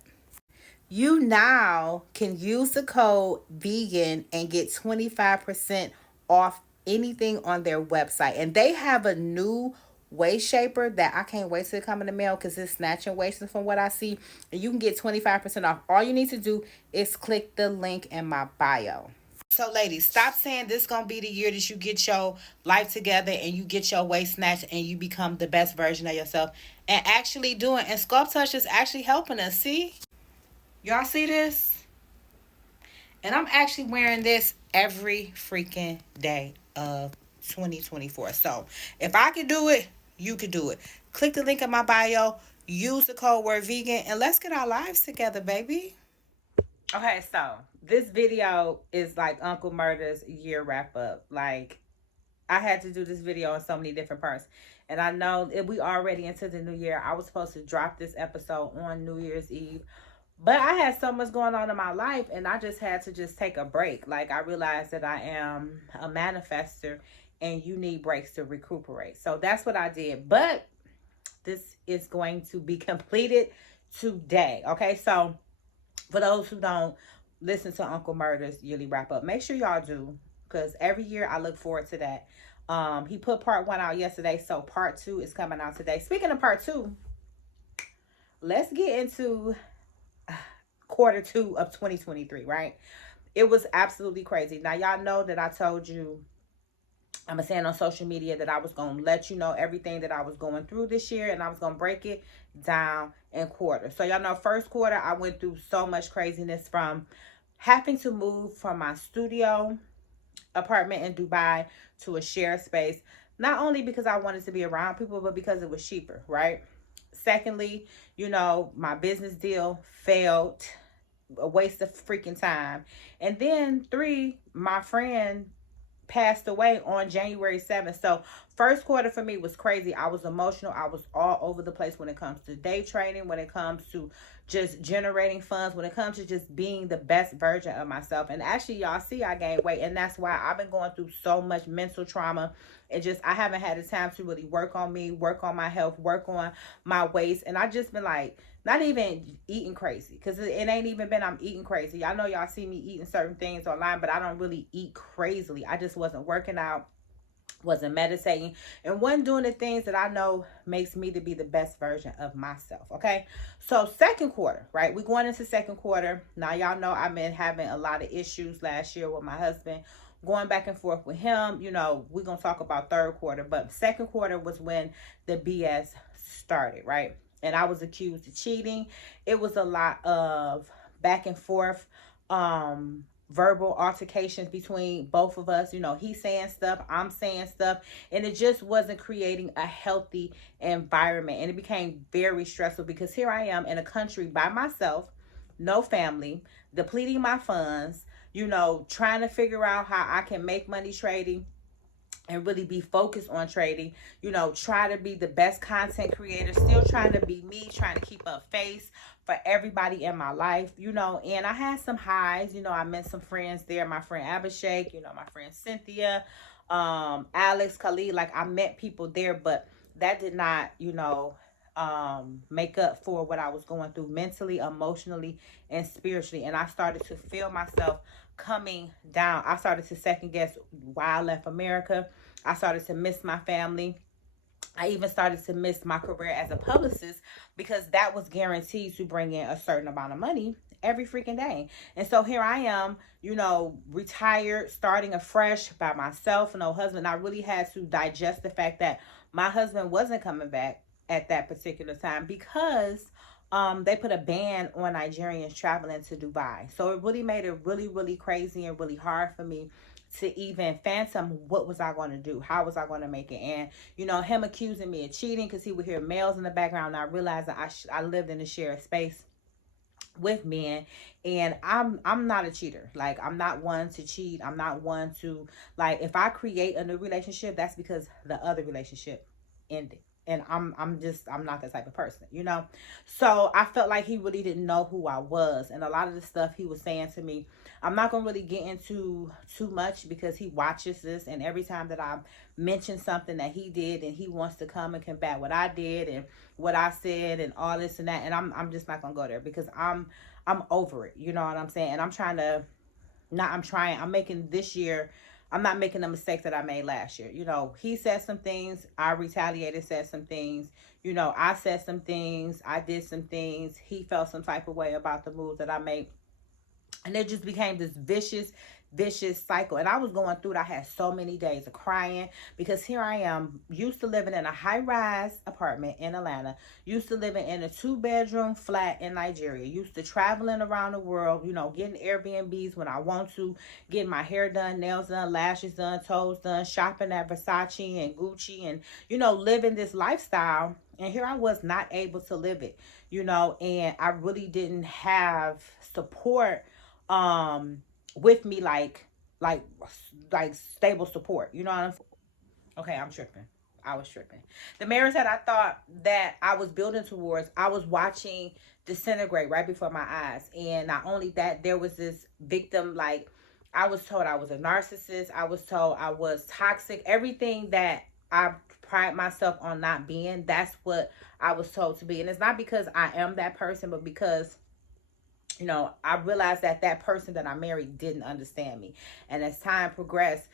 You now can use the code VEGAN and get 25% off anything on their website. And they have a new waist shaper that I can't wait to come in the mail because it's snatching waist from what I see. And you can get 25% off. All you need to do is click the link in my bio. So, ladies, stop saying this gonna be the year that you get your life together and you get your waist snatched and you become the best version of yourself. And actually doing, and Sculpt Touch is actually helping us. See, y'all see this? And I'm actually wearing this every freaking day of 2024. So if I can do it, you can do it. Click the link in my bio, use the code word vegan, and let's get our lives together, baby. Okay, so this video is like Uncle Murder's year wrap up. Like, I had to do this video on so many different parts. And I know if we already into the new year, I was supposed to drop this episode on New Year's Eve. But I had so much going on in my life and I just had to just take a break. Like, I realized that I am a manifester and you need breaks to recuperate. So that's what I did. But this is going to be completed today. Okay, so for those who don't listen to Uncle Murder's yearly wrap up, make sure y'all do, because every year I look forward to that. He put part 1 out yesterday, so part 2 is coming out today. Speaking of part 2, let's get into quarter 2 of 2023, right? It was absolutely crazy. Now, y'all know that I told you, I'm saying on social media, that I was going to let you know everything that I was going through this year, and I was going to break it down in quarters. So y'all know, first quarter, I went through so much craziness, from having to move from my studio apartment in Dubai to a shared space, not only because I wanted to be around people, but because it was cheaper, right? Secondly, you know, my business deal failed, a waste of freaking time. And then 3, my friend passed away on January 7th. So first quarter for me was crazy. I was emotional. I was all over the place when it comes to day trading, when it comes to just generating funds, when it comes to just being the best version of myself. And actually, y'all see I gained weight, and that's why I've been going through so much mental trauma. And just, I haven't had the time to really work on me, work on my health, work on my waist. And I just been like, not even eating crazy, because it ain't even been I'm eating crazy. I know y'all see me eating certain things online, but I don't really eat crazily. I just wasn't working out, wasn't meditating, and wasn't doing the things that I know makes me to be the best version of myself. Okay, so second quarter, right? We're going into second quarter. Now, y'all know I've been having a lot of issues last year with my husband, going back and forth with him. You know, we're going to talk about third quarter, but second quarter was when the BS started, right? And I was accused of cheating. It was a lot of back and forth, verbal altercations between both of us. You know, he's saying stuff, I'm saying stuff, and it just wasn't creating a healthy environment. And it became very stressful, because here I am in a country by myself, no family, depleting my funds, you know, trying to figure out how I can make money trading and really be focused on trading, you know, try to be the best content creator, still trying to be me, trying to keep a face for everybody in my life, you know. And I had some highs, you know, I met some friends there, my friend Abhishek, you know, my friend Cynthia, Alex, Khalid, like I met people there, but that did not, you know, make up for what I was going through mentally, emotionally, and spiritually. And I started to feel myself coming down. I started to second guess why I left America. I started to miss my family. I even started to miss my career as a publicist, because that was guaranteed to bring in a certain amount of money every freaking day. And so here I am, you know, retired, starting afresh by myself, no husband. I really had to digest the fact that my husband wasn't coming back at that particular time, because they put a ban on Nigerians traveling to Dubai. So it really made it really, really crazy and really hard for me to even phantom what was I going to do, how was I going to make it. And you know, him accusing me of cheating because he would hear males in the background. And I realized that I lived in a shared space with men, and I'm not a cheater. Like, I'm not one to cheat. I'm not one to, like, if I create a new relationship, that's because the other relationship ended. And I'm not that type of person, you know. So I felt like he really didn't know who I was, and a lot of the stuff he was saying to me, I'm not gonna really get into too much, because he watches this, and every time that I mention something that he did, and he wants to come and combat what I did and what I said and all this and that, and I'm just not gonna go there, because I'm over it, you know what I'm saying. And I'm making this year I'm not making the mistakes that I made last year. You know, he said some things, I retaliated, said some things. You know, I said some things, I did some things. He felt some type of way about the moves that I made. And it just became this vicious cycle. And I was going through it. I had so many days of crying because here I am, used to living in a high-rise apartment in Atlanta, used to living in a 2-bedroom flat in Nigeria, used to traveling around the world, you know, getting Airbnbs when I want to, getting my hair done, nails done, lashes done, toes done, shopping at Versace and Gucci, and, you know, living this lifestyle. And here I was not able to live it, you know, and I really didn't have support with me, like like stable support, you know what I'm saying? Okay, I'm tripping. I was tripping. The marriage that I thought that I was building towards, I was watching disintegrate right before my eyes. And not only that, there was this victim, like, I was told I was a narcissist, I was told I was toxic, everything that I pride myself on not being, that's what I was told to be. And it's not because I am that person, but because, you know, I realized that that person that I married didn't understand me. And as time progressed,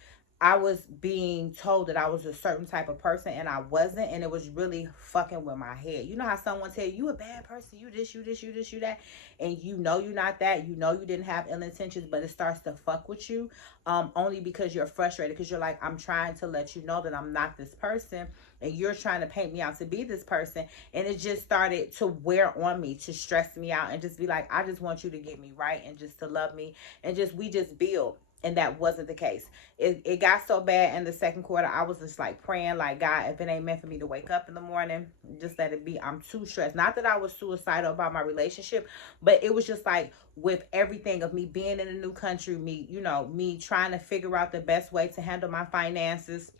I was being told that I was a certain type of person and I wasn't. And it was really fucking with my head. You know how someone tell you, you a bad person, you this, you this, you this, you that. And you know you're not that. You know you didn't have ill intentions, but it starts to fuck with you. Only because you're frustrated. Because you're like, I'm trying to let you know that I'm not this person. And you're trying to paint me out to be this person. And it just started to wear on me, to stress me out, and just be like, I just want you to get me right and just to love me. And just, we just build. And that wasn't the case. It got so bad in the second quarter, I was just like praying, like, God, if it ain't meant for me to wake up in the morning, just let it be. I'm too stressed. Not that I was suicidal about my relationship, but it was just like, with everything of me being in a new country, me, you know, me trying to figure out the best way to handle my finances,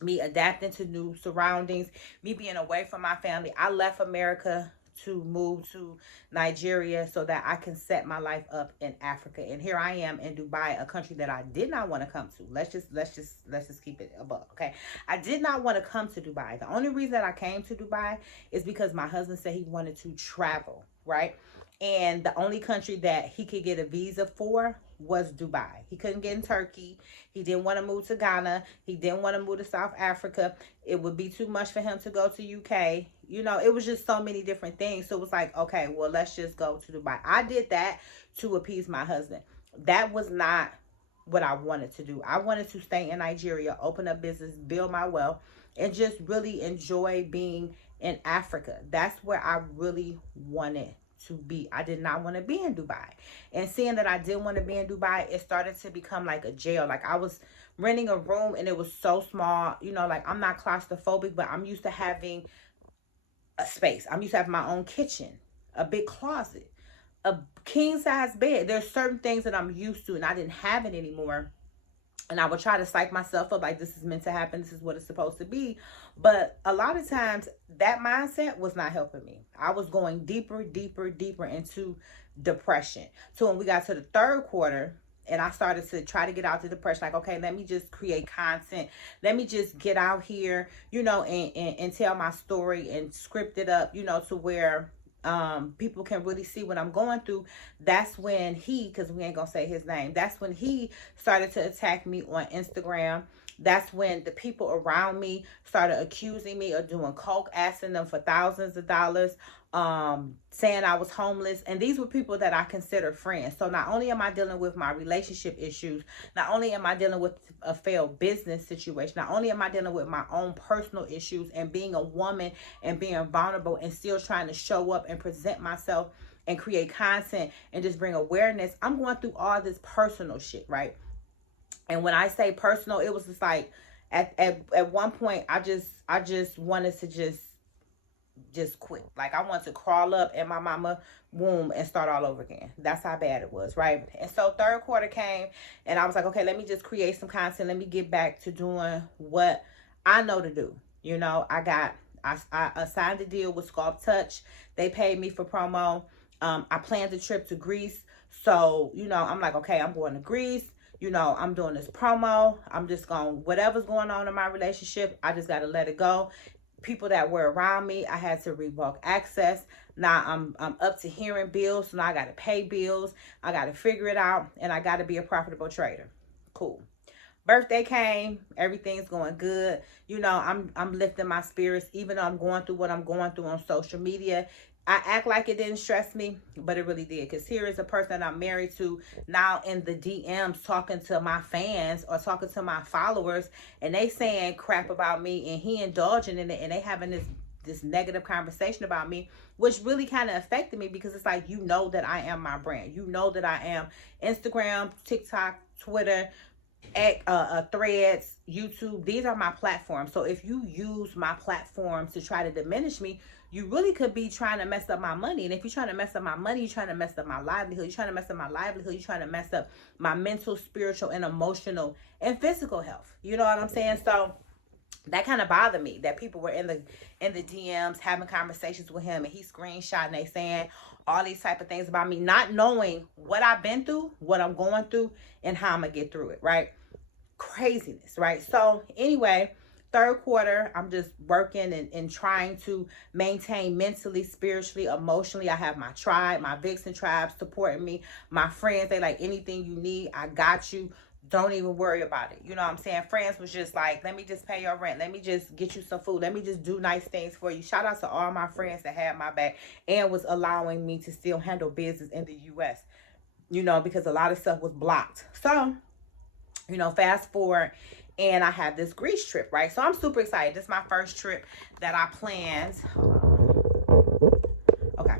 me adapting to new surroundings, me being away from my family. I left America to move to Nigeria so that I can set my life up in Africa. And here I am in Dubai, a country that I did not want to come to. Let's just keep it above, okay? I did not want to come to Dubai. The only reason that I came to Dubai is because my husband said he wanted to travel, right? And the only country that he could get a visa for was Dubai. He couldn't get in Turkey. He didn't want to move to Ghana. He didn't want to move to South Africa. It would be too much for him to go to UK. You know, it was just so many different things. So it was like, okay, well, let's just go to Dubai. I did that to appease my husband. That was not what I wanted to do. I wanted to stay in Nigeria, open up business, build my wealth, and just really enjoy being in Africa. That's where I really wanted to be. I did not want to be in Dubai. And seeing that I didn't want to be in Dubai, it started to become like a jail. Like, I was renting a room and it was so small. You know, like, I'm not claustrophobic, but I'm used to having a space. I'm used to having my own kitchen, a big closet, a king size bed. There's certain things that I'm used to and I didn't have it anymore. And I would try to psych myself up like, this is meant to happen. This is what it's supposed to be. But a lot of times that mindset was not helping me. I was going deeper into depression. So when we got to the third quarter and I started to try to get out the depression, like, okay, let me just create content. Let me just get out here, you know, and tell my story and script it up, you know, to where people can really see what I'm going through. That's when he, because we ain't gonna say his name, that's when he started to attack me on Instagram. That's when the people around me started accusing me of doing coke, asking them for thousands of dollars, saying I was homeless. And these were people that I consider friends. So not only am I dealing with my relationship issues, not only am I dealing with a failed business situation, not only am I dealing with my own personal issues and being a woman and being vulnerable and still trying to show up and present myself and create content and just bring awareness, I'm going through all this personal shit, right? And when I say personal, it was just like, at one point, I just wanted to just quit. Like, I wanted to crawl up in my mama womb and start all over again. That's how bad it was, right? And so third quarter came and I was like, okay, let me just create some content. Let me get back to doing what I know to do. You know, I signed a deal with Sculpt Touch. They paid me for promo. I planned a trip to Greece. So, you know, I'm like, okay, I'm going to Greece. You know, I'm doing this promo. I'm just going, whatever's going on in my relationship, I just got to let it go. People that were around me, I had to revoke access. Now I'm up to hearing bills. So now I got to pay bills. I got to figure it out. And I got to be a profitable trader. Cool. Birthday came, everything's going good. You know, I'm lifting my spirits, even though I'm going through what I'm going through on social media. I act like it didn't stress me, but it really did. Because here is a person that I'm married to now in the DMs talking to my fans or talking to my followers, and they saying crap about me, and he indulging in it, and they having this negative conversation about me, which really kind of affected me, because it's like, you know that I am my brand. You know that I am Instagram, TikTok, Twitter, Threads, YouTube. These are my platforms. So if you use my platform to try to diminish me, you really could be trying to mess up my money. And if you're trying to mess up my money, you're trying to mess up my livelihood. You're trying to mess up my livelihood. You're trying to mess up my mental, spiritual, and emotional and physical health. You know what I'm saying? So that kind of bothered me, that people were in the DMs having conversations with him, and he screenshot and they saying all these type of things about me, not knowing what I've been through, what I'm going through, and how I'm gonna get through it, right? Craziness, right? So anyway, third quarter, I'm just working and trying to maintain mentally, spiritually, emotionally. I have my tribe, my VIXEN tribe supporting me. My friends, they like, anything you need, I got you. Don't even worry about it. You know what I'm saying? Friends was just like, let me just pay your rent. Let me just get you some food. Let me just do nice things for you. Shout out to all my friends that had my back and was allowing me to still handle business in the U.S., you know, because a lot of stuff was blocked. So, you know, fast forward, and I have this Greece trip, right? So I'm super excited. This is my first trip that I planned. Okay.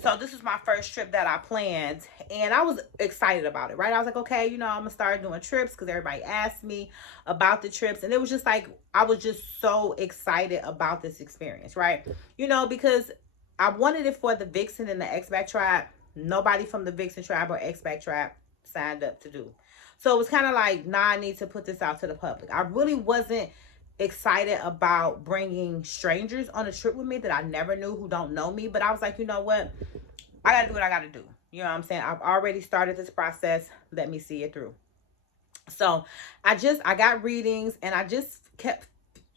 So this is my first trip that I planned, and I was excited about it, right? I was like, okay, you know, I'm gonna start doing trips because everybody asked me about the trips, and it was just like, I was just so excited about this experience, right? You know, because I wanted it for the VIXEN and the X-Back tribe. Nobody from the VIXEN tribe or X-Back tribe signed up to do. So it was kind of like, nah, I need to put this out to the public. I really wasn't excited about bringing strangers on a trip with me that I never knew, who don't know me. But I was like, you know what? I got to do what I got to do. You know what I'm saying? I've already started this process. Let me see it through. So I got readings, and I just kept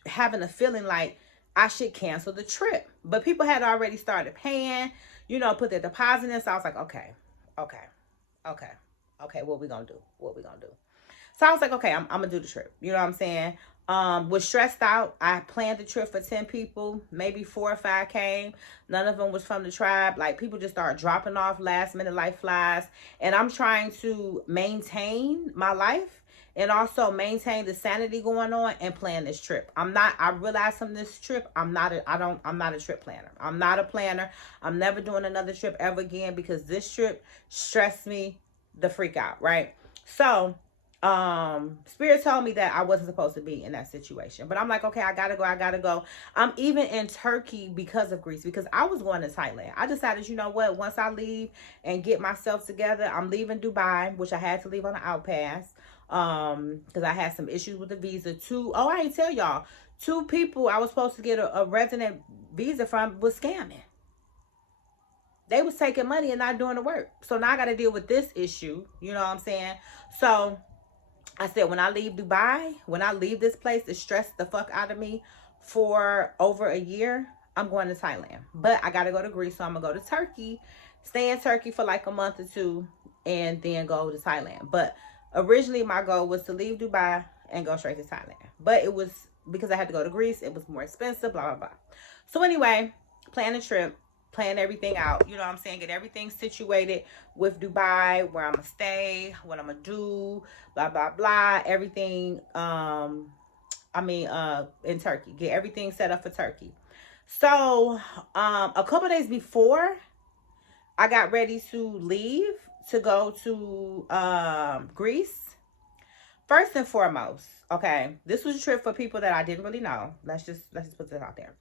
having a feeling like I should cancel the trip. But people had already started paying, you know, put their deposit in. So I was like, okay, what we gonna do? So I was like, okay, I'm gonna do the trip. You know what I'm saying? Was stressed out. I planned the trip for 10 people. Maybe 4 or 5 came. None of them was from the tribe. Like, people just started dropping off last minute like flies. And I'm trying to maintain my life and also maintain the sanity going on and plan this trip. I realized from this trip, I'm not a trip planner. I'm not a planner. I'm never doing another trip ever again, because this trip stressed me the freak out, right? So Spirit told me that I wasn't supposed to be in that situation, but I'm like, okay, I gotta go. I'm even in Turkey because of Greece, because I was going to Thailand. I decided, you know what, once I leave and get myself together, I'm leaving Dubai, which I had to leave on an outpass, because I had some issues with the visa. I ain't tell y'all, 2 people I was supposed to get a resident visa from was scamming. They was taking money and not doing the work. So now I got to deal with this issue. You know what I'm saying? So I said, when I leave Dubai, when I leave this place that stressed the fuck out of me for over a year, I'm going to Thailand. But I got to go to Greece, so I'm going to go to Turkey, stay in Turkey for like a month or 2, and then go to Thailand. But originally my goal was to leave Dubai and go straight to Thailand. But it was, because I had to go to Greece, it was more expensive, blah, blah, blah. So anyway, plan the trip. Plan everything out, you know what I'm saying? Get everything situated with Dubai, where I'm gonna stay, what I'm gonna do, blah, blah, blah. Everything, in Turkey. Get everything set up for Turkey. So, a couple days before I got ready to leave to go to Greece, first and foremost, okay, this was a trip for people that I didn't really know. Let's just put this out there.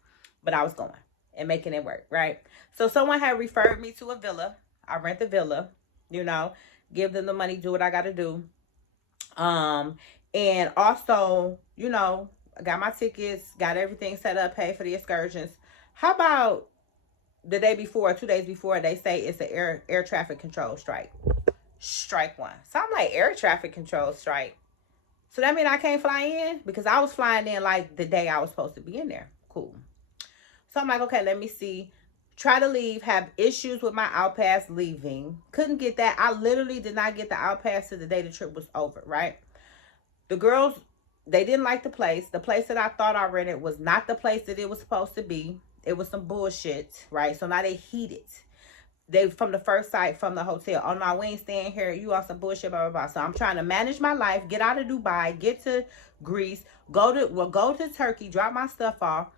But I was going and making it work, right? So someone had referred me to a villa. I rent the villa, you know, give them the money, do what I got to do. And also, you know, I got my tickets, got everything set up, paid for the excursions. How about the day before, 2 days before, they say it's an air traffic control strike. Strike 1. So I'm like, air traffic control strike. So that mean I can't fly in? Because I was flying in like the day I was supposed to be in there. Cool. So I'm like, okay, let me see. Try to leave, have issues with my outpass leaving. Couldn't get that. I literally did not get the outpass to the day the trip was over, right? The girls, they didn't like the place. The place that I thought I rented was not the place that it was supposed to be. It was some bullshit, right? So now they heated. They from the first sight from the hotel. Oh no, we ain't staying here. You on some bullshit, blah, blah, blah. So I'm trying to manage my life, get out of Dubai, get to Greece, go to Turkey, drop my stuff off,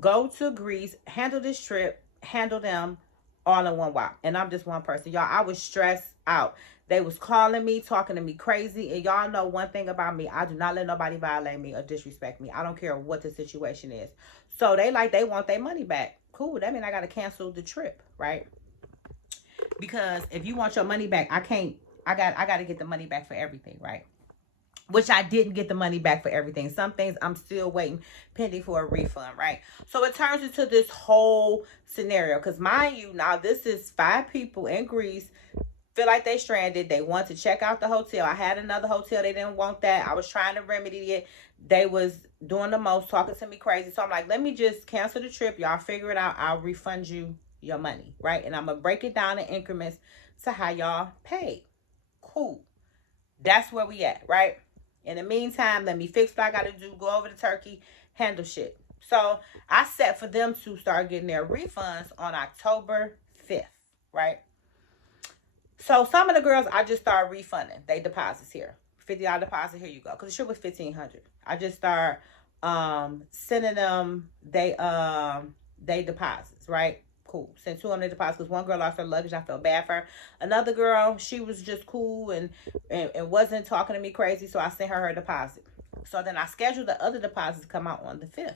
go to Greece, handle this trip, handle them all in one while. And I'm just one person. Y'all, I was stressed out. They was calling me, talking to me crazy. And y'all know one thing about me. I do not let nobody violate me or disrespect me. I don't care what the situation is. So they want their money back. Cool. That means I got to cancel the trip, right? Because if you want your money back, I got to get the money back for everything, right? Which I didn't get the money back for everything. Some things I'm still waiting, pending for a refund, right? So it turns into this whole scenario. Because mind you, now this is 5 people in Greece, feel like they stranded. They want to check out the hotel. I had another hotel. They didn't want that. I was trying to remedy it. They was doing the most, talking to me crazy. So I'm like, let me just cancel the trip. Y'all figure it out. I'll refund you your money, right? And I'm gonna break it down in increments to how y'all pay. Cool. That's where we at, right? In the meantime, let me fix what I gotta do, go over to Turkey, handle shit. So I set for them to start getting their refunds on October 5th, right? So some of the girls I just started refunding. They deposits here. $50 deposit, here you go. Because the trip was $1,500. I just start sending them they deposits, right? Cool. Sent 2 on the deposit because one girl lost her luggage. I felt bad for her. Another girl, she was just cool and wasn't talking to me crazy, so I sent her deposit. So then I scheduled the other deposits to come out on the 5th.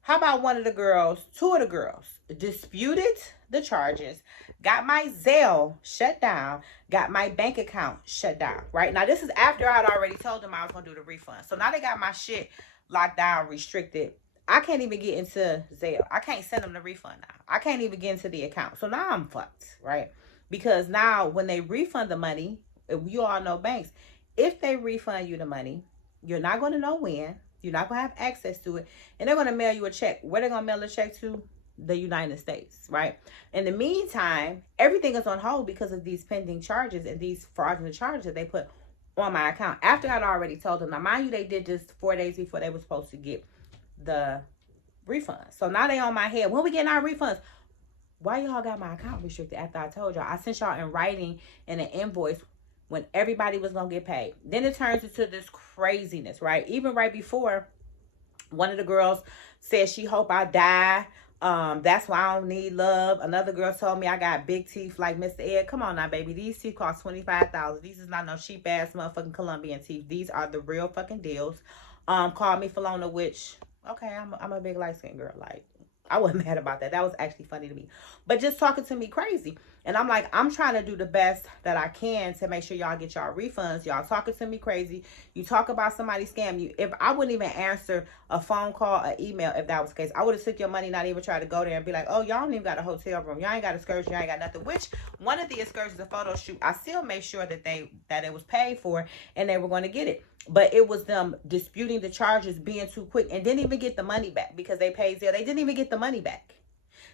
How about 2 of the girls disputed the charges, got my Zelle shut down, got my bank account shut down, right? Now, this is after I'd already told them I was going to do the refund. So now they got my shit locked down, restricted. I can't even get into Zelle. I can't send them the refund now. I can't even get into the account. So now I'm fucked, right? Because now when they refund the money, you all know banks, if they refund you the money, you're not going to know when. You're not going to have access to it. And they're going to mail you a check. Where they're going to mail the check to? The United States, right? In the meantime, everything is on hold because of these pending charges and these fraudulent charges that they put on my account. After I'd already told them. Now, mind you, they did this 4 days before they were supposed to get the refund. So now they on my head. When we getting our refunds? Why y'all got my account restricted after I told y'all? I sent y'all in writing and an invoice when everybody was going to get paid. Then it turns into this craziness, right? Even right before, one of the girls said she hope I die. That's why I don't need love. Another girl told me I got big teeth like Mr. Ed. Come on now, baby. These teeth cost $25,000. These is not no cheap ass motherfucking Colombian teeth. These are the real fucking deals. Called me Falona, which, okay, I'm a big light skinned girl. Like, I wasn't mad about that. That was actually funny to me. But just talking to me crazy. And I'm like, I'm trying to do the best that I can to make sure y'all get y'all refunds. Y'all talking to me crazy. You talk about somebody scam you. If I wouldn't even answer a phone call, an email, if that was the case, I would have took your money, not even try to go there and be like, oh, y'all don't even got a hotel room. Y'all ain't got excursion. Y'all ain't got nothing. Which one of the excursions, a photo shoot, I still made sure that it was paid for and they were going to get it. But it was them disputing the charges, being too quick, and didn't even get the money back because they paid Zelle. They didn't even get the money back.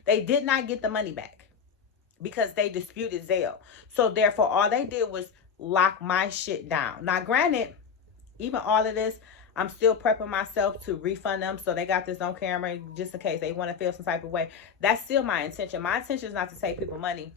They did not get the money back because they disputed Zelle. So therefore, all they did was lock my shit down. Now, granted, even all of this, I'm still prepping myself to refund them. So they got this on camera just in case they want to feel some type of way. That's still my intention. My intention is not to take people money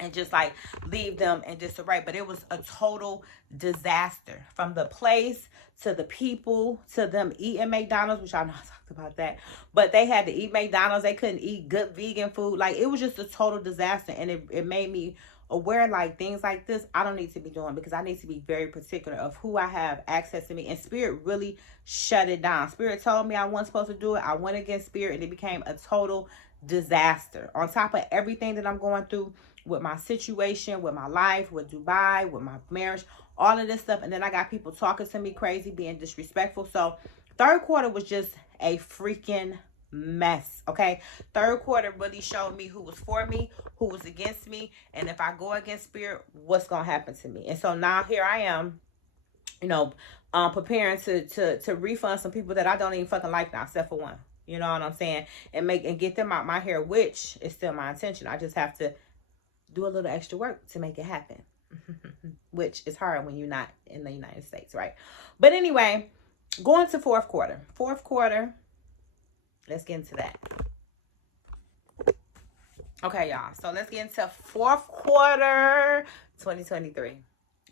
and just like leave them in disarray. But it was a total disaster, from the place to the people to them eating McDonald's, which I know I talked about that, but they had to eat McDonald's. They couldn't eat good vegan food. Like, it was just a total disaster. And it made me aware, like, things like this I don't need to be doing, because I need to be very particular of who I have access to me. And Spirit really shut it down. Spirit told me I wasn't supposed to do it. I went against Spirit and it became a total disaster. On top of everything that I'm going through with my situation, with my life, with Dubai, with my marriage, all of this stuff. And then I got people talking to me crazy, being disrespectful. So third quarter was just a freaking mess. Okay, third quarter really showed me who was for me, who was against me, and if I go against Spirit, what's gonna happen to me. And so now here I am, preparing to refund some people that I don't even fucking like now, except for one. You know what I'm saying? And get them out my hair, which is still my intention. I just have to do a little extra work to make it happen. which is hard when you're not in the United States, right? But anyway, going to fourth quarter. Fourth quarter, let's get into that. Okay, y'all. So let's get into fourth quarter 2023,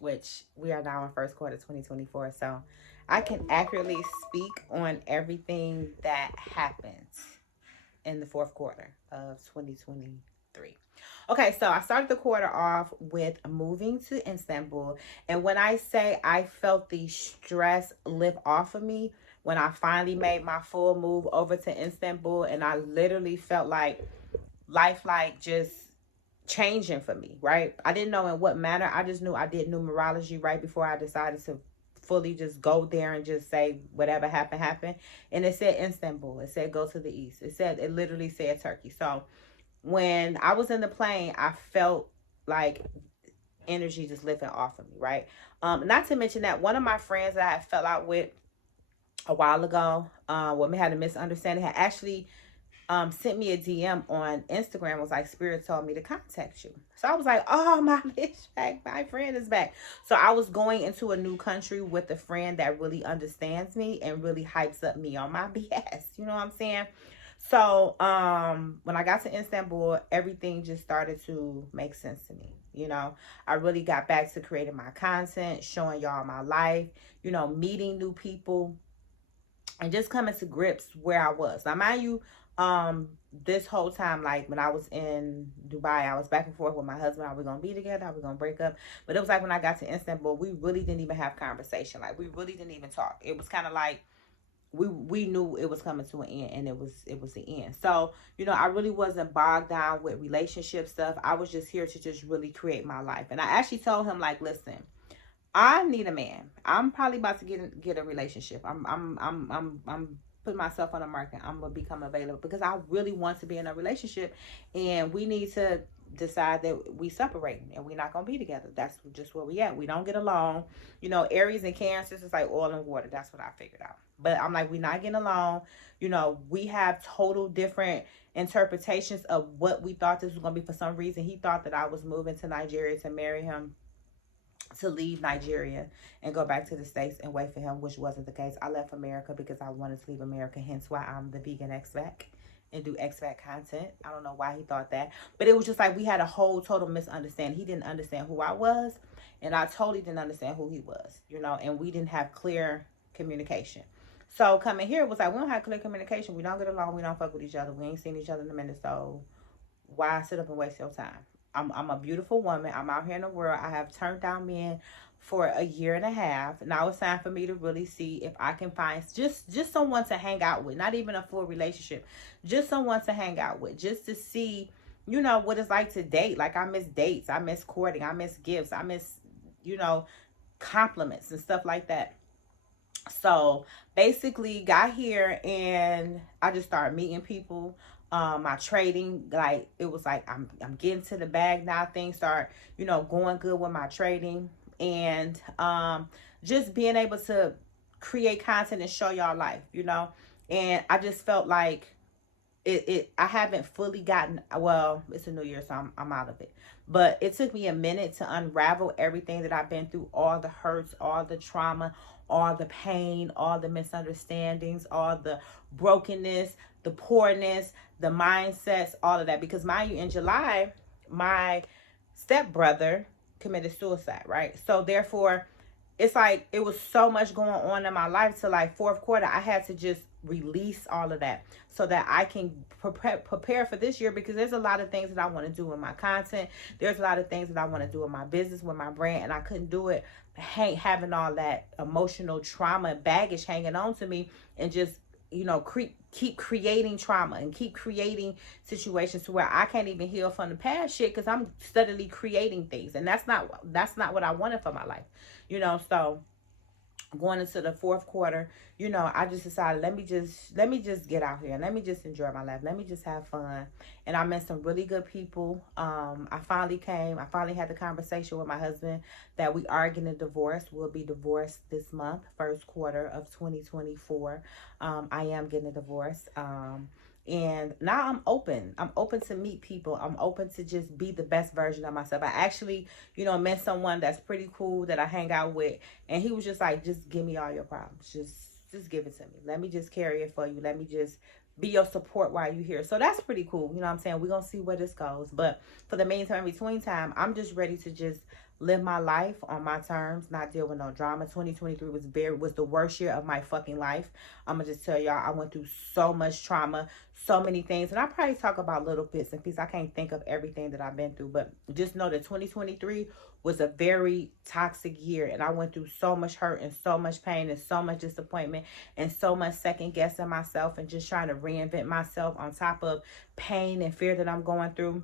which we are now in first quarter 2024. So I can accurately speak on everything that happened in the fourth quarter of 2023. Okay, so I started the quarter off with moving to Istanbul. And when I say I felt the stress lift off of me, when I finally made my full move over to Istanbul, and I literally felt like life like just changing for me, right? I didn't know in what manner. I just knew I did numerology right before I decided to fully just go there and just say whatever happened. And it said Istanbul. It said go to the east. It literally said Turkey. So when I was in the plane, I felt like energy just lifting off of me, right? Not to mention that one of my friends that I had fell out with a while ago, when we had a misunderstanding, had actually sent me a DM on Instagram, was like, Spirit told me to contact you. So I was like, oh, my bitch back, my friend is back. So I was going into a new country with a friend that really understands me and really hypes up me on my BS. You know what I'm saying? So when I got to Istanbul, everything just started to make sense to me. You know, I really got back to creating my content, showing y'all my life, you know, meeting new people, and just coming to grips where I was. Now, mind you, this whole time, like when I was in Dubai, I was back and forth with my husband. Are we gonna be together? Are we gonna break up? But it was like when I got to Istanbul, we really didn't even have conversation. Like we really didn't even talk. It was kind of like we knew it was coming to an end, and it was the end. So, you know, I really wasn't bogged down with relationship stuff. I was just here to just really create my life. And I actually told him, like, listen, I need a man. I'm probably about to get a relationship. I'm putting myself on the market. I'm gonna become available because I really want to be in a relationship, and we need to decide that we separate and we're not gonna be together. That's just where we at. We don't get along. You know, Aries and Cancers is like oil and water. That's what I figured out. But I'm like, we're not getting along. You know, we have total different interpretations of what we thought this was gonna be. For some reason, he thought that I was moving to Nigeria to marry him, to leave Nigeria and go back to the States and wait for him, which wasn't the case. I left America because I wanted to leave America, hence why I'm the vegan expat and do expat content. I don't know why he thought that, but it was just like we had a whole total misunderstanding. He didn't understand who I was, and I totally didn't understand who he was, you know, and we didn't have clear communication. So coming here was like, we don't have clear communication. We don't get along. We don't fuck with each other. We ain't seen each other in a minute. So why sit up and waste your time? I'm a beautiful woman. I'm out here in the world. I have turned down men for a year and a half. Now it's time for me to really see if I can find just someone to hang out with. Not even a full relationship. Just someone to hang out with. Just to see, you know, what it's like to date. Like, I miss dates. I miss courting. I miss gifts. I miss, you know, compliments and stuff like that. So basically got here and I just started meeting people. My trading, like, it was like I'm getting to the bag now. Things start, you know, going good with my trading, and just being able to create content and show y'all life, you know. And I just felt like I haven't fully gotten, well, it's a new year, so I'm out of it, but it took me a minute to unravel everything that I've been through, all the hurts, all the trauma, all the pain, all the misunderstandings, all the brokenness, the poorness, the mindsets, all of that. Because mind you, in July, my stepbrother committed suicide, right? So therefore, it's like it was so much going on in my life. To like fourth quarter, I had to just release all of that so that I can prepare for this year, because there's a lot of things that I want to do with my content. There's a lot of things that I want to do with my business, with my brand, and I couldn't do it having all that emotional trauma baggage hanging on to me, and just, you know, keep creating trauma and keep creating situations to where I can't even heal from the past shit, because I'm steadily creating things, and that's not what I wanted for my life, you know. So going into the fourth quarter, you know, I just decided, let me just get out here and let me just enjoy my life. Let me just have fun. And I met some really good people. I finally had the conversation with my husband that we are getting a divorce. We'll be divorced this month, first quarter of 2024. I am getting a divorce. And now I'm open. I'm open to meet people. I'm open to just be the best version of myself. I actually, met someone that's pretty cool that I hang out with. And he was just like, just give me all your problems. Just give it to me. Let me just carry it for you. Let me just be your support while you're here. So that's pretty cool. You know what I'm saying? We're going to see where this goes. But for the meantime, in between time, I'm just ready to just live my life on my terms, not deal with no drama. 2023 was the worst year of my fucking life. I'm gonna just tell y'all, I went through so much trauma, so many things, and I probably talk about little bits and pieces. I can't think of everything that I've been through, but just know that 2023 was a very toxic year, and I went through so much hurt and so much pain and so much disappointment and so much second guessing myself and just trying to reinvent myself on top of pain and fear that I'm going through.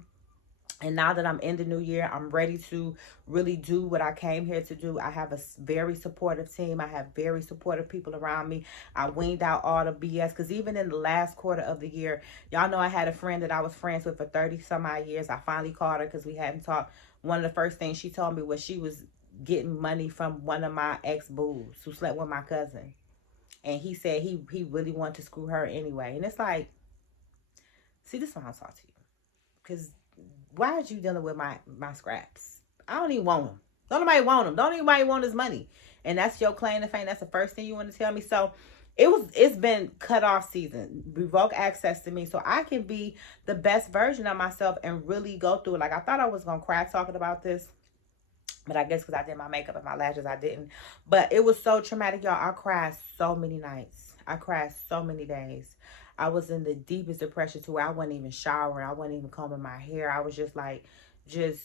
And now that I'm in the new year, I'm ready to really do what I came here to do. I have a very supportive team. I have very supportive people around me. I weaned out all the BS, because even in the last quarter of the year, y'all know I had a friend that I was friends with for 30 some odd years. I finally called her because we hadn't talked. One of the first things she told me was she was getting money from one of my ex-boos who slept with my cousin. And he said he really wanted to screw her anyway. And it's like, see, this is why I talk to you. Because why is you dealing with my scraps? I don't even want them. Don't nobody want them. Don't anybody want his money. And that's your claim to fame. That's the first thing you want to tell me. So it's been cut off season. Revoke access to me so I can be the best version of myself and really go through it. Like, I thought I was going to cry talking about this, but I guess because I did my makeup and my lashes, I didn't. But it was so traumatic, y'all. I cried so many nights. I cried so many days. I was in the deepest depression to where I wasn't even showering. I wasn't even combing my hair. I was just like, just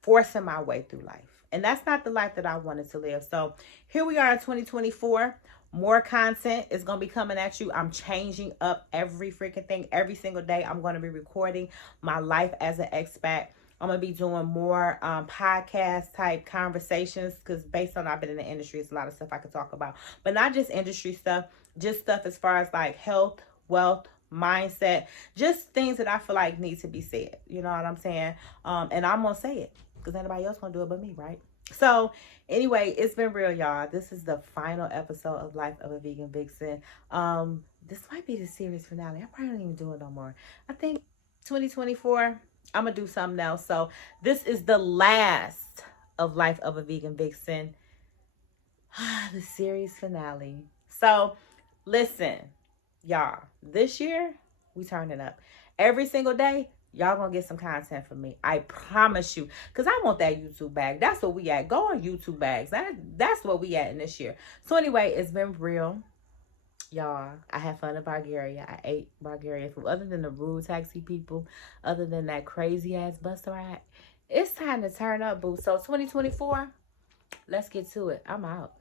forcing my way through life. And that's not the life that I wanted to live. So here we are in 2024. More content is going to be coming at you. I'm changing up every freaking thing. Every single day, I'm going to be recording my life as an expat. I'm going to be doing more podcast type conversations, because based on I've been in the industry, it's a lot of stuff I could talk about. But not just industry stuff, just stuff as far as like health, wealth, mindset, just things that I feel like need to be said. You know what I'm saying? And I'm going to say it because anybody else going to do it but me, right? So anyway, it's been real, y'all. This is the final episode of Life of a Vegan Vixen. This might be the series finale. I probably don't even do it no more. I think 2024, I'm going to do something else. So this is the last of Life of a Vegan Vixen. The series finale. So listen, y'all, this year we turning up. Every single day, y'all gonna get some content from me. I promise you. Because I want that YouTube bag. That's what we at. Go on YouTube bags. That's what we at in this year. So anyway, it's been real. Y'all, I had fun in Bulgaria. I ate Bulgarian food. Other than the rude taxi people, other than that crazy ass bus ride, it's time to turn up, boo. So 2024, let's get to it. I'm out.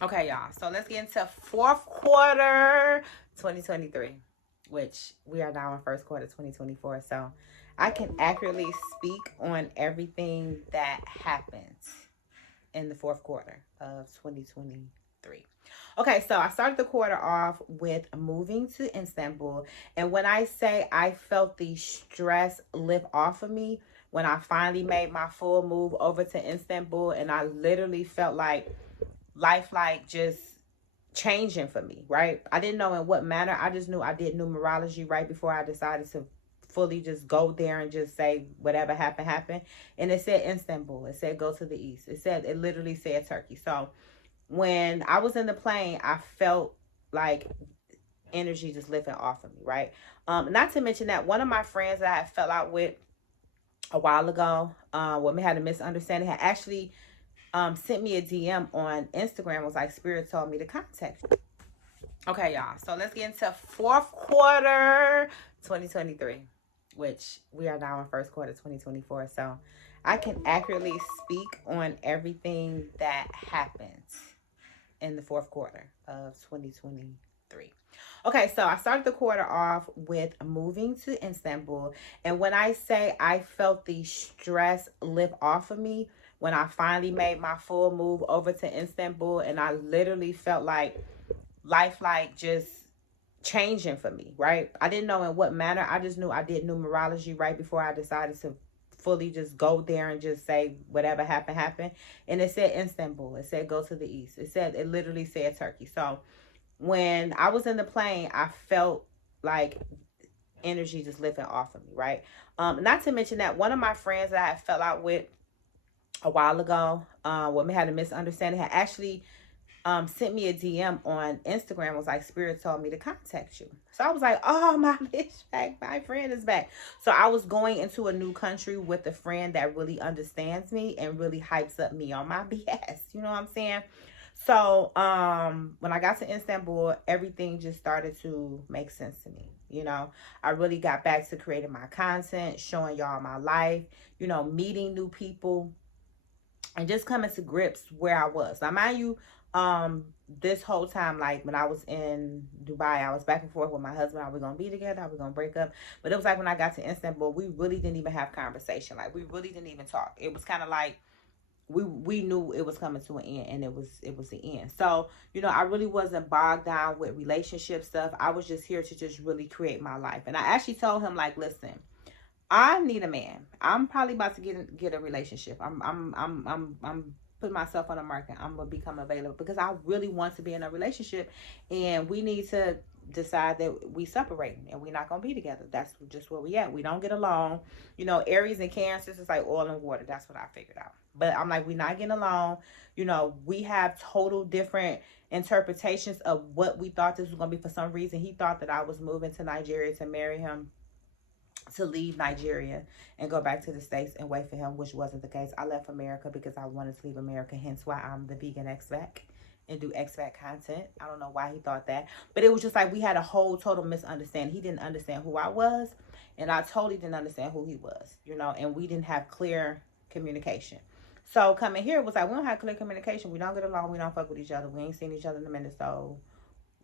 Okay, y'all. So let's get into fourth quarter 2023, which we are now in first quarter 2024. So I can accurately speak on everything that happened in the fourth quarter of 2023. Okay, so I started the quarter off with moving to Istanbul. And when I say I felt the stress lift off of me, when I finally made my full move over to Istanbul, and I literally felt like life like just changing for me, right? I didn't know in what manner. I just knew I did numerology right before I decided to fully just go there and just say whatever happened. And it said Istanbul. It said go to the east. It literally said Turkey. So when I was in the plane, I felt like energy just lifting off of me, right? Not to mention that one of my friends that I had fell out with a while ago, when we had a misunderstanding, had actually sent me a DM on Instagram, was like, Spirit told me to contact you. Okay, y'all. So let's get into fourth quarter 2023, which we are now in first quarter 2024. So I can accurately speak on everything that happened in the fourth quarter of 2023. Okay, so I started the quarter off with moving to Istanbul. And when I say I felt the stress lift off of me, when I finally made my full move over to Istanbul, and I literally felt like life like just changing for me, right? I didn't know in what manner. I just knew I did numerology right before I decided to fully just go there and just say whatever happened. And it said Istanbul. It said go to the east. It literally said Turkey. So when I was in the plane, I felt like energy just lifting off of me, right? Not to mention that one of my friends that I had fell out with a while ago, when we had a misunderstanding, had actually sent me a DM on Instagram, was like, Spirit told me to contact you. So I was like, oh, my bitch back, my friend is back. So I was going into a new country with a friend that really understands me and really hypes up me on my BS. You know what I'm saying? So when I got to Istanbul, everything just started to make sense to me. You know, I really got back to creating my content, showing y'all my life, you know, meeting new people, and just coming to grips where I was. Now, mind you, this whole time, like when I was in Dubai, I was back and forth with my husband. Are we gonna be together? Are we gonna break up? But it was like when I got to Istanbul, we really didn't even have conversation. Like we really didn't even talk. It was kind of like we knew it was coming to an end, and it was the end. So, you know, I really wasn't bogged down with relationship stuff. I was just here to just really create my life. And I actually told him, like, listen, I need a man. I'm probably about to get a relationship. I'm putting myself on the market. I'm gonna become available because I really want to be in a relationship, and we need to decide that we separating and we're not gonna be together. That's just where we at. We don't get along. You know, Aries and Cancers is like oil and water. That's what I figured out. But I'm like, we're not getting along. You know, we have total different interpretations of what we thought this was gonna be. For some reason, he thought that I was moving to Nigeria to marry him, to leave Nigeria and go back to the States and wait for him, which wasn't the case. I left America because I wanted to leave America, hence why I'm the vegan expat and do expat content. I don't know why he thought that, but it was just like we had a whole total misunderstanding. He didn't understand who I was, and I totally didn't understand who he was, you know, and we didn't have clear communication. So coming here was like, we don't have clear communication. We don't get along. We don't fuck with each other. We ain't seen each other in a minute. So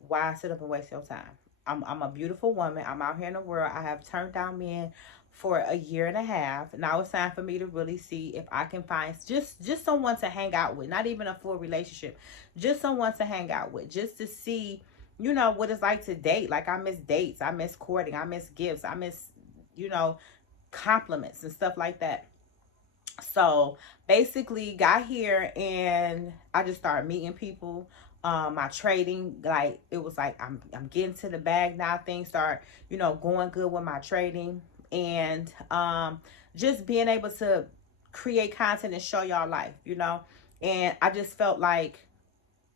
why sit up and waste your time? I'm a beautiful woman. I'm out here in the world. I have turned down men for a year and a half. Now it's time for me to really see if I can find just someone to hang out with. Not even a full relationship. Just someone to hang out with. Just to see, you know, what it's like to date. Like, I miss dates. I miss courting. I miss gifts. I miss, you know, compliments and stuff like that. So basically got here and I just started meeting people. My trading, like, it was like I'm getting to the bag now. Things start, you know, going good with my trading, and just being able to create content and show y'all life, you know. And I just felt like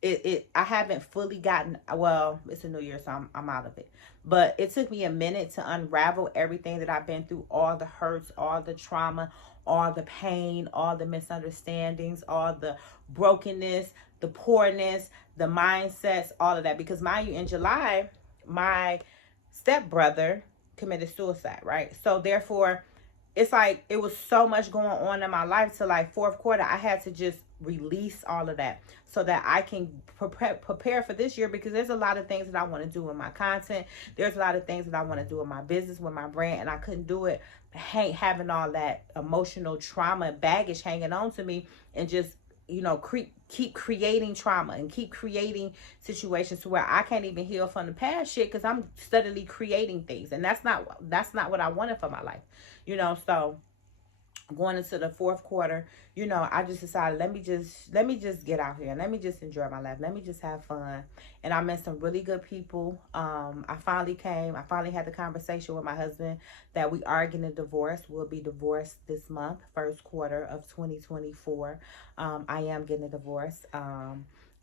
I haven't fully gotten, well, it's a new year, so I'm out of it, but it took me a minute to unravel everything that I've been through, all the hurts, all the trauma, all the pain, all the misunderstandings, all the brokenness, the poorness, the mindsets, all of that. Because mind you, in July, my stepbrother committed suicide, right? So therefore, it's like it was so much going on in my life to like fourth quarter. I had to just release all of that so that I can prepare for this year, because there's a lot of things that I want to do in my content. There's a lot of things that I want to do in my business, with my brand, and I couldn't do it having all that emotional trauma baggage hanging on to me, and just, you know, keep creating trauma and keep creating situations to where I can't even heal from the past shit because I'm steadily creating things, and that's not what I wanted for my life, you know. So going into the fourth quarter, you know, I just decided, let me just get out here, let me just enjoy my life, let me just have fun. And I met some really good people. I finally had the conversation with my husband that we are getting a divorce. We'll be divorced this month, first quarter of 2024. I am getting a divorce.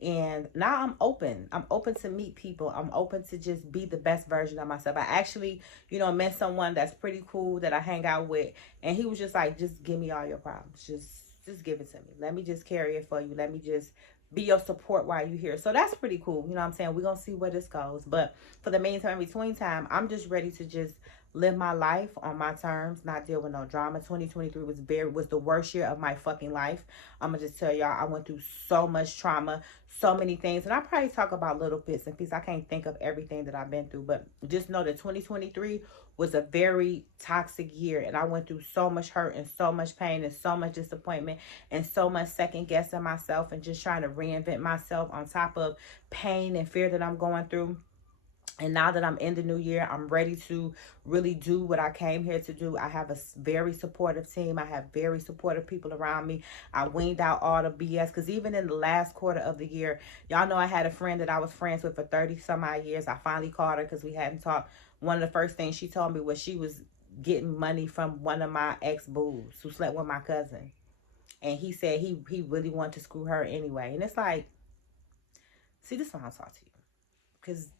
And now I'm open to meet people. I'm open to just be the best version of myself. I actually, you know, met someone that's pretty cool that I hang out with, and he was just like, just give me all your problems. Just give it to me. Let me just carry it for you. Let me just be your support while you're here. So that's pretty cool. You know what I'm saying? We're going to see where this goes. But for the meantime, between time, I'm just ready to just live my life on my terms, not deal with no drama. 2023 was the worst year of my fucking life. I'm gonna just tell y'all, I went through so much trauma, so many things, and I probably talk about little bits and pieces. I can't think of everything that I've been through, but just know that 2023 was a very toxic year, and I went through so much hurt and so much pain and so much disappointment and so much second guessing myself and just trying to reinvent myself on top of pain and fear that I'm going through. And now that I'm in the new year, I'm ready to really do what I came here to do. I have a very supportive team. I have very supportive people around me. I weaned out all the BS, because even in the last quarter of the year, y'all know I had a friend that I was friends with for 30 some odd years. I finally called her because we hadn't talked. One of the first things she told me was she was getting money from one of my ex-boos who slept with my cousin. And he said he really wanted to screw her anyway. And it's like, see, this is why I talk to you. Because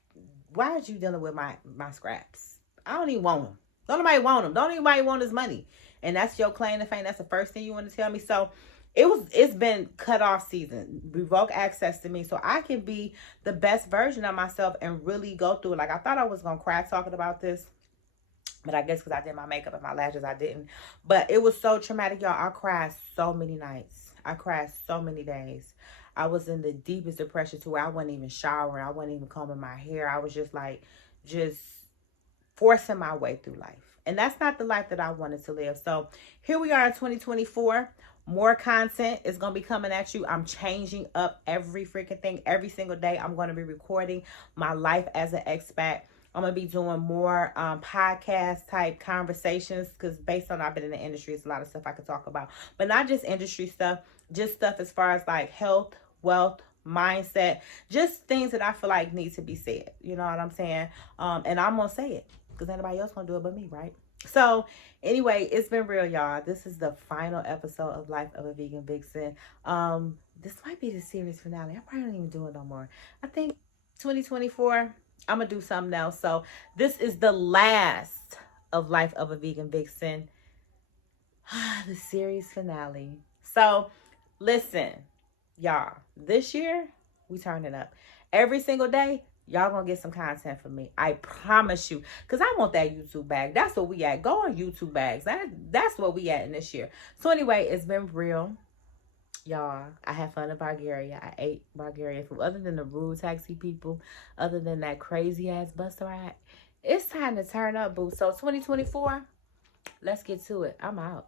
why is you dealing with my scraps? I don't even want them. Don't nobody want them. Don't anybody want his money. And that's your claim to fame. That's the first thing you want to tell me. So it's been cut off season. Revoke access to me so I can be the best version of myself and really go through it. Like, I thought I was going to cry talking about this, but I guess because I did my makeup and my lashes, I didn't. But it was so traumatic, y'all. I cried so many nights. I cried so many days. I was in the deepest depression to where I wasn't even showering. I wasn't even combing my hair. I was just like, just forcing my way through life. And that's not the life that I wanted to live. So here we are in 2024. More content is going to be coming at you. I'm changing up every freaking thing. Every single day, I'm going to be recording my life as an expat. I'm going to be doing more podcast type conversations, because based on I've been in the industry, it's a lot of stuff I could talk about. But not just industry stuff, just stuff as far as like health, wealth, mindset, just things that I feel like need to be said. You know what I'm saying? And I'm going to say it because anybody else going to do it but me, right? So anyway, it's been real, y'all. This is the final episode of Life of a Vegan Vixen. This might be the series finale. I probably don't even do it no more. I think 2024, I'm going to do something else. So this is the last of Life of a Vegan Vixen. The series finale. So listen, y'all, this year, we turn it up. Every single day, y'all gonna get some content from me. I promise you. Because I want that YouTube bag. That's what we at. Go on YouTube bags. That's what we at in this year. So anyway, it's been real. Y'all, I had fun in Bulgaria. I ate Bulgarian food. Other than the rude taxi people, other than that crazy ass bus ride, it's time to turn up, boo. So 2024, let's get to it. I'm out.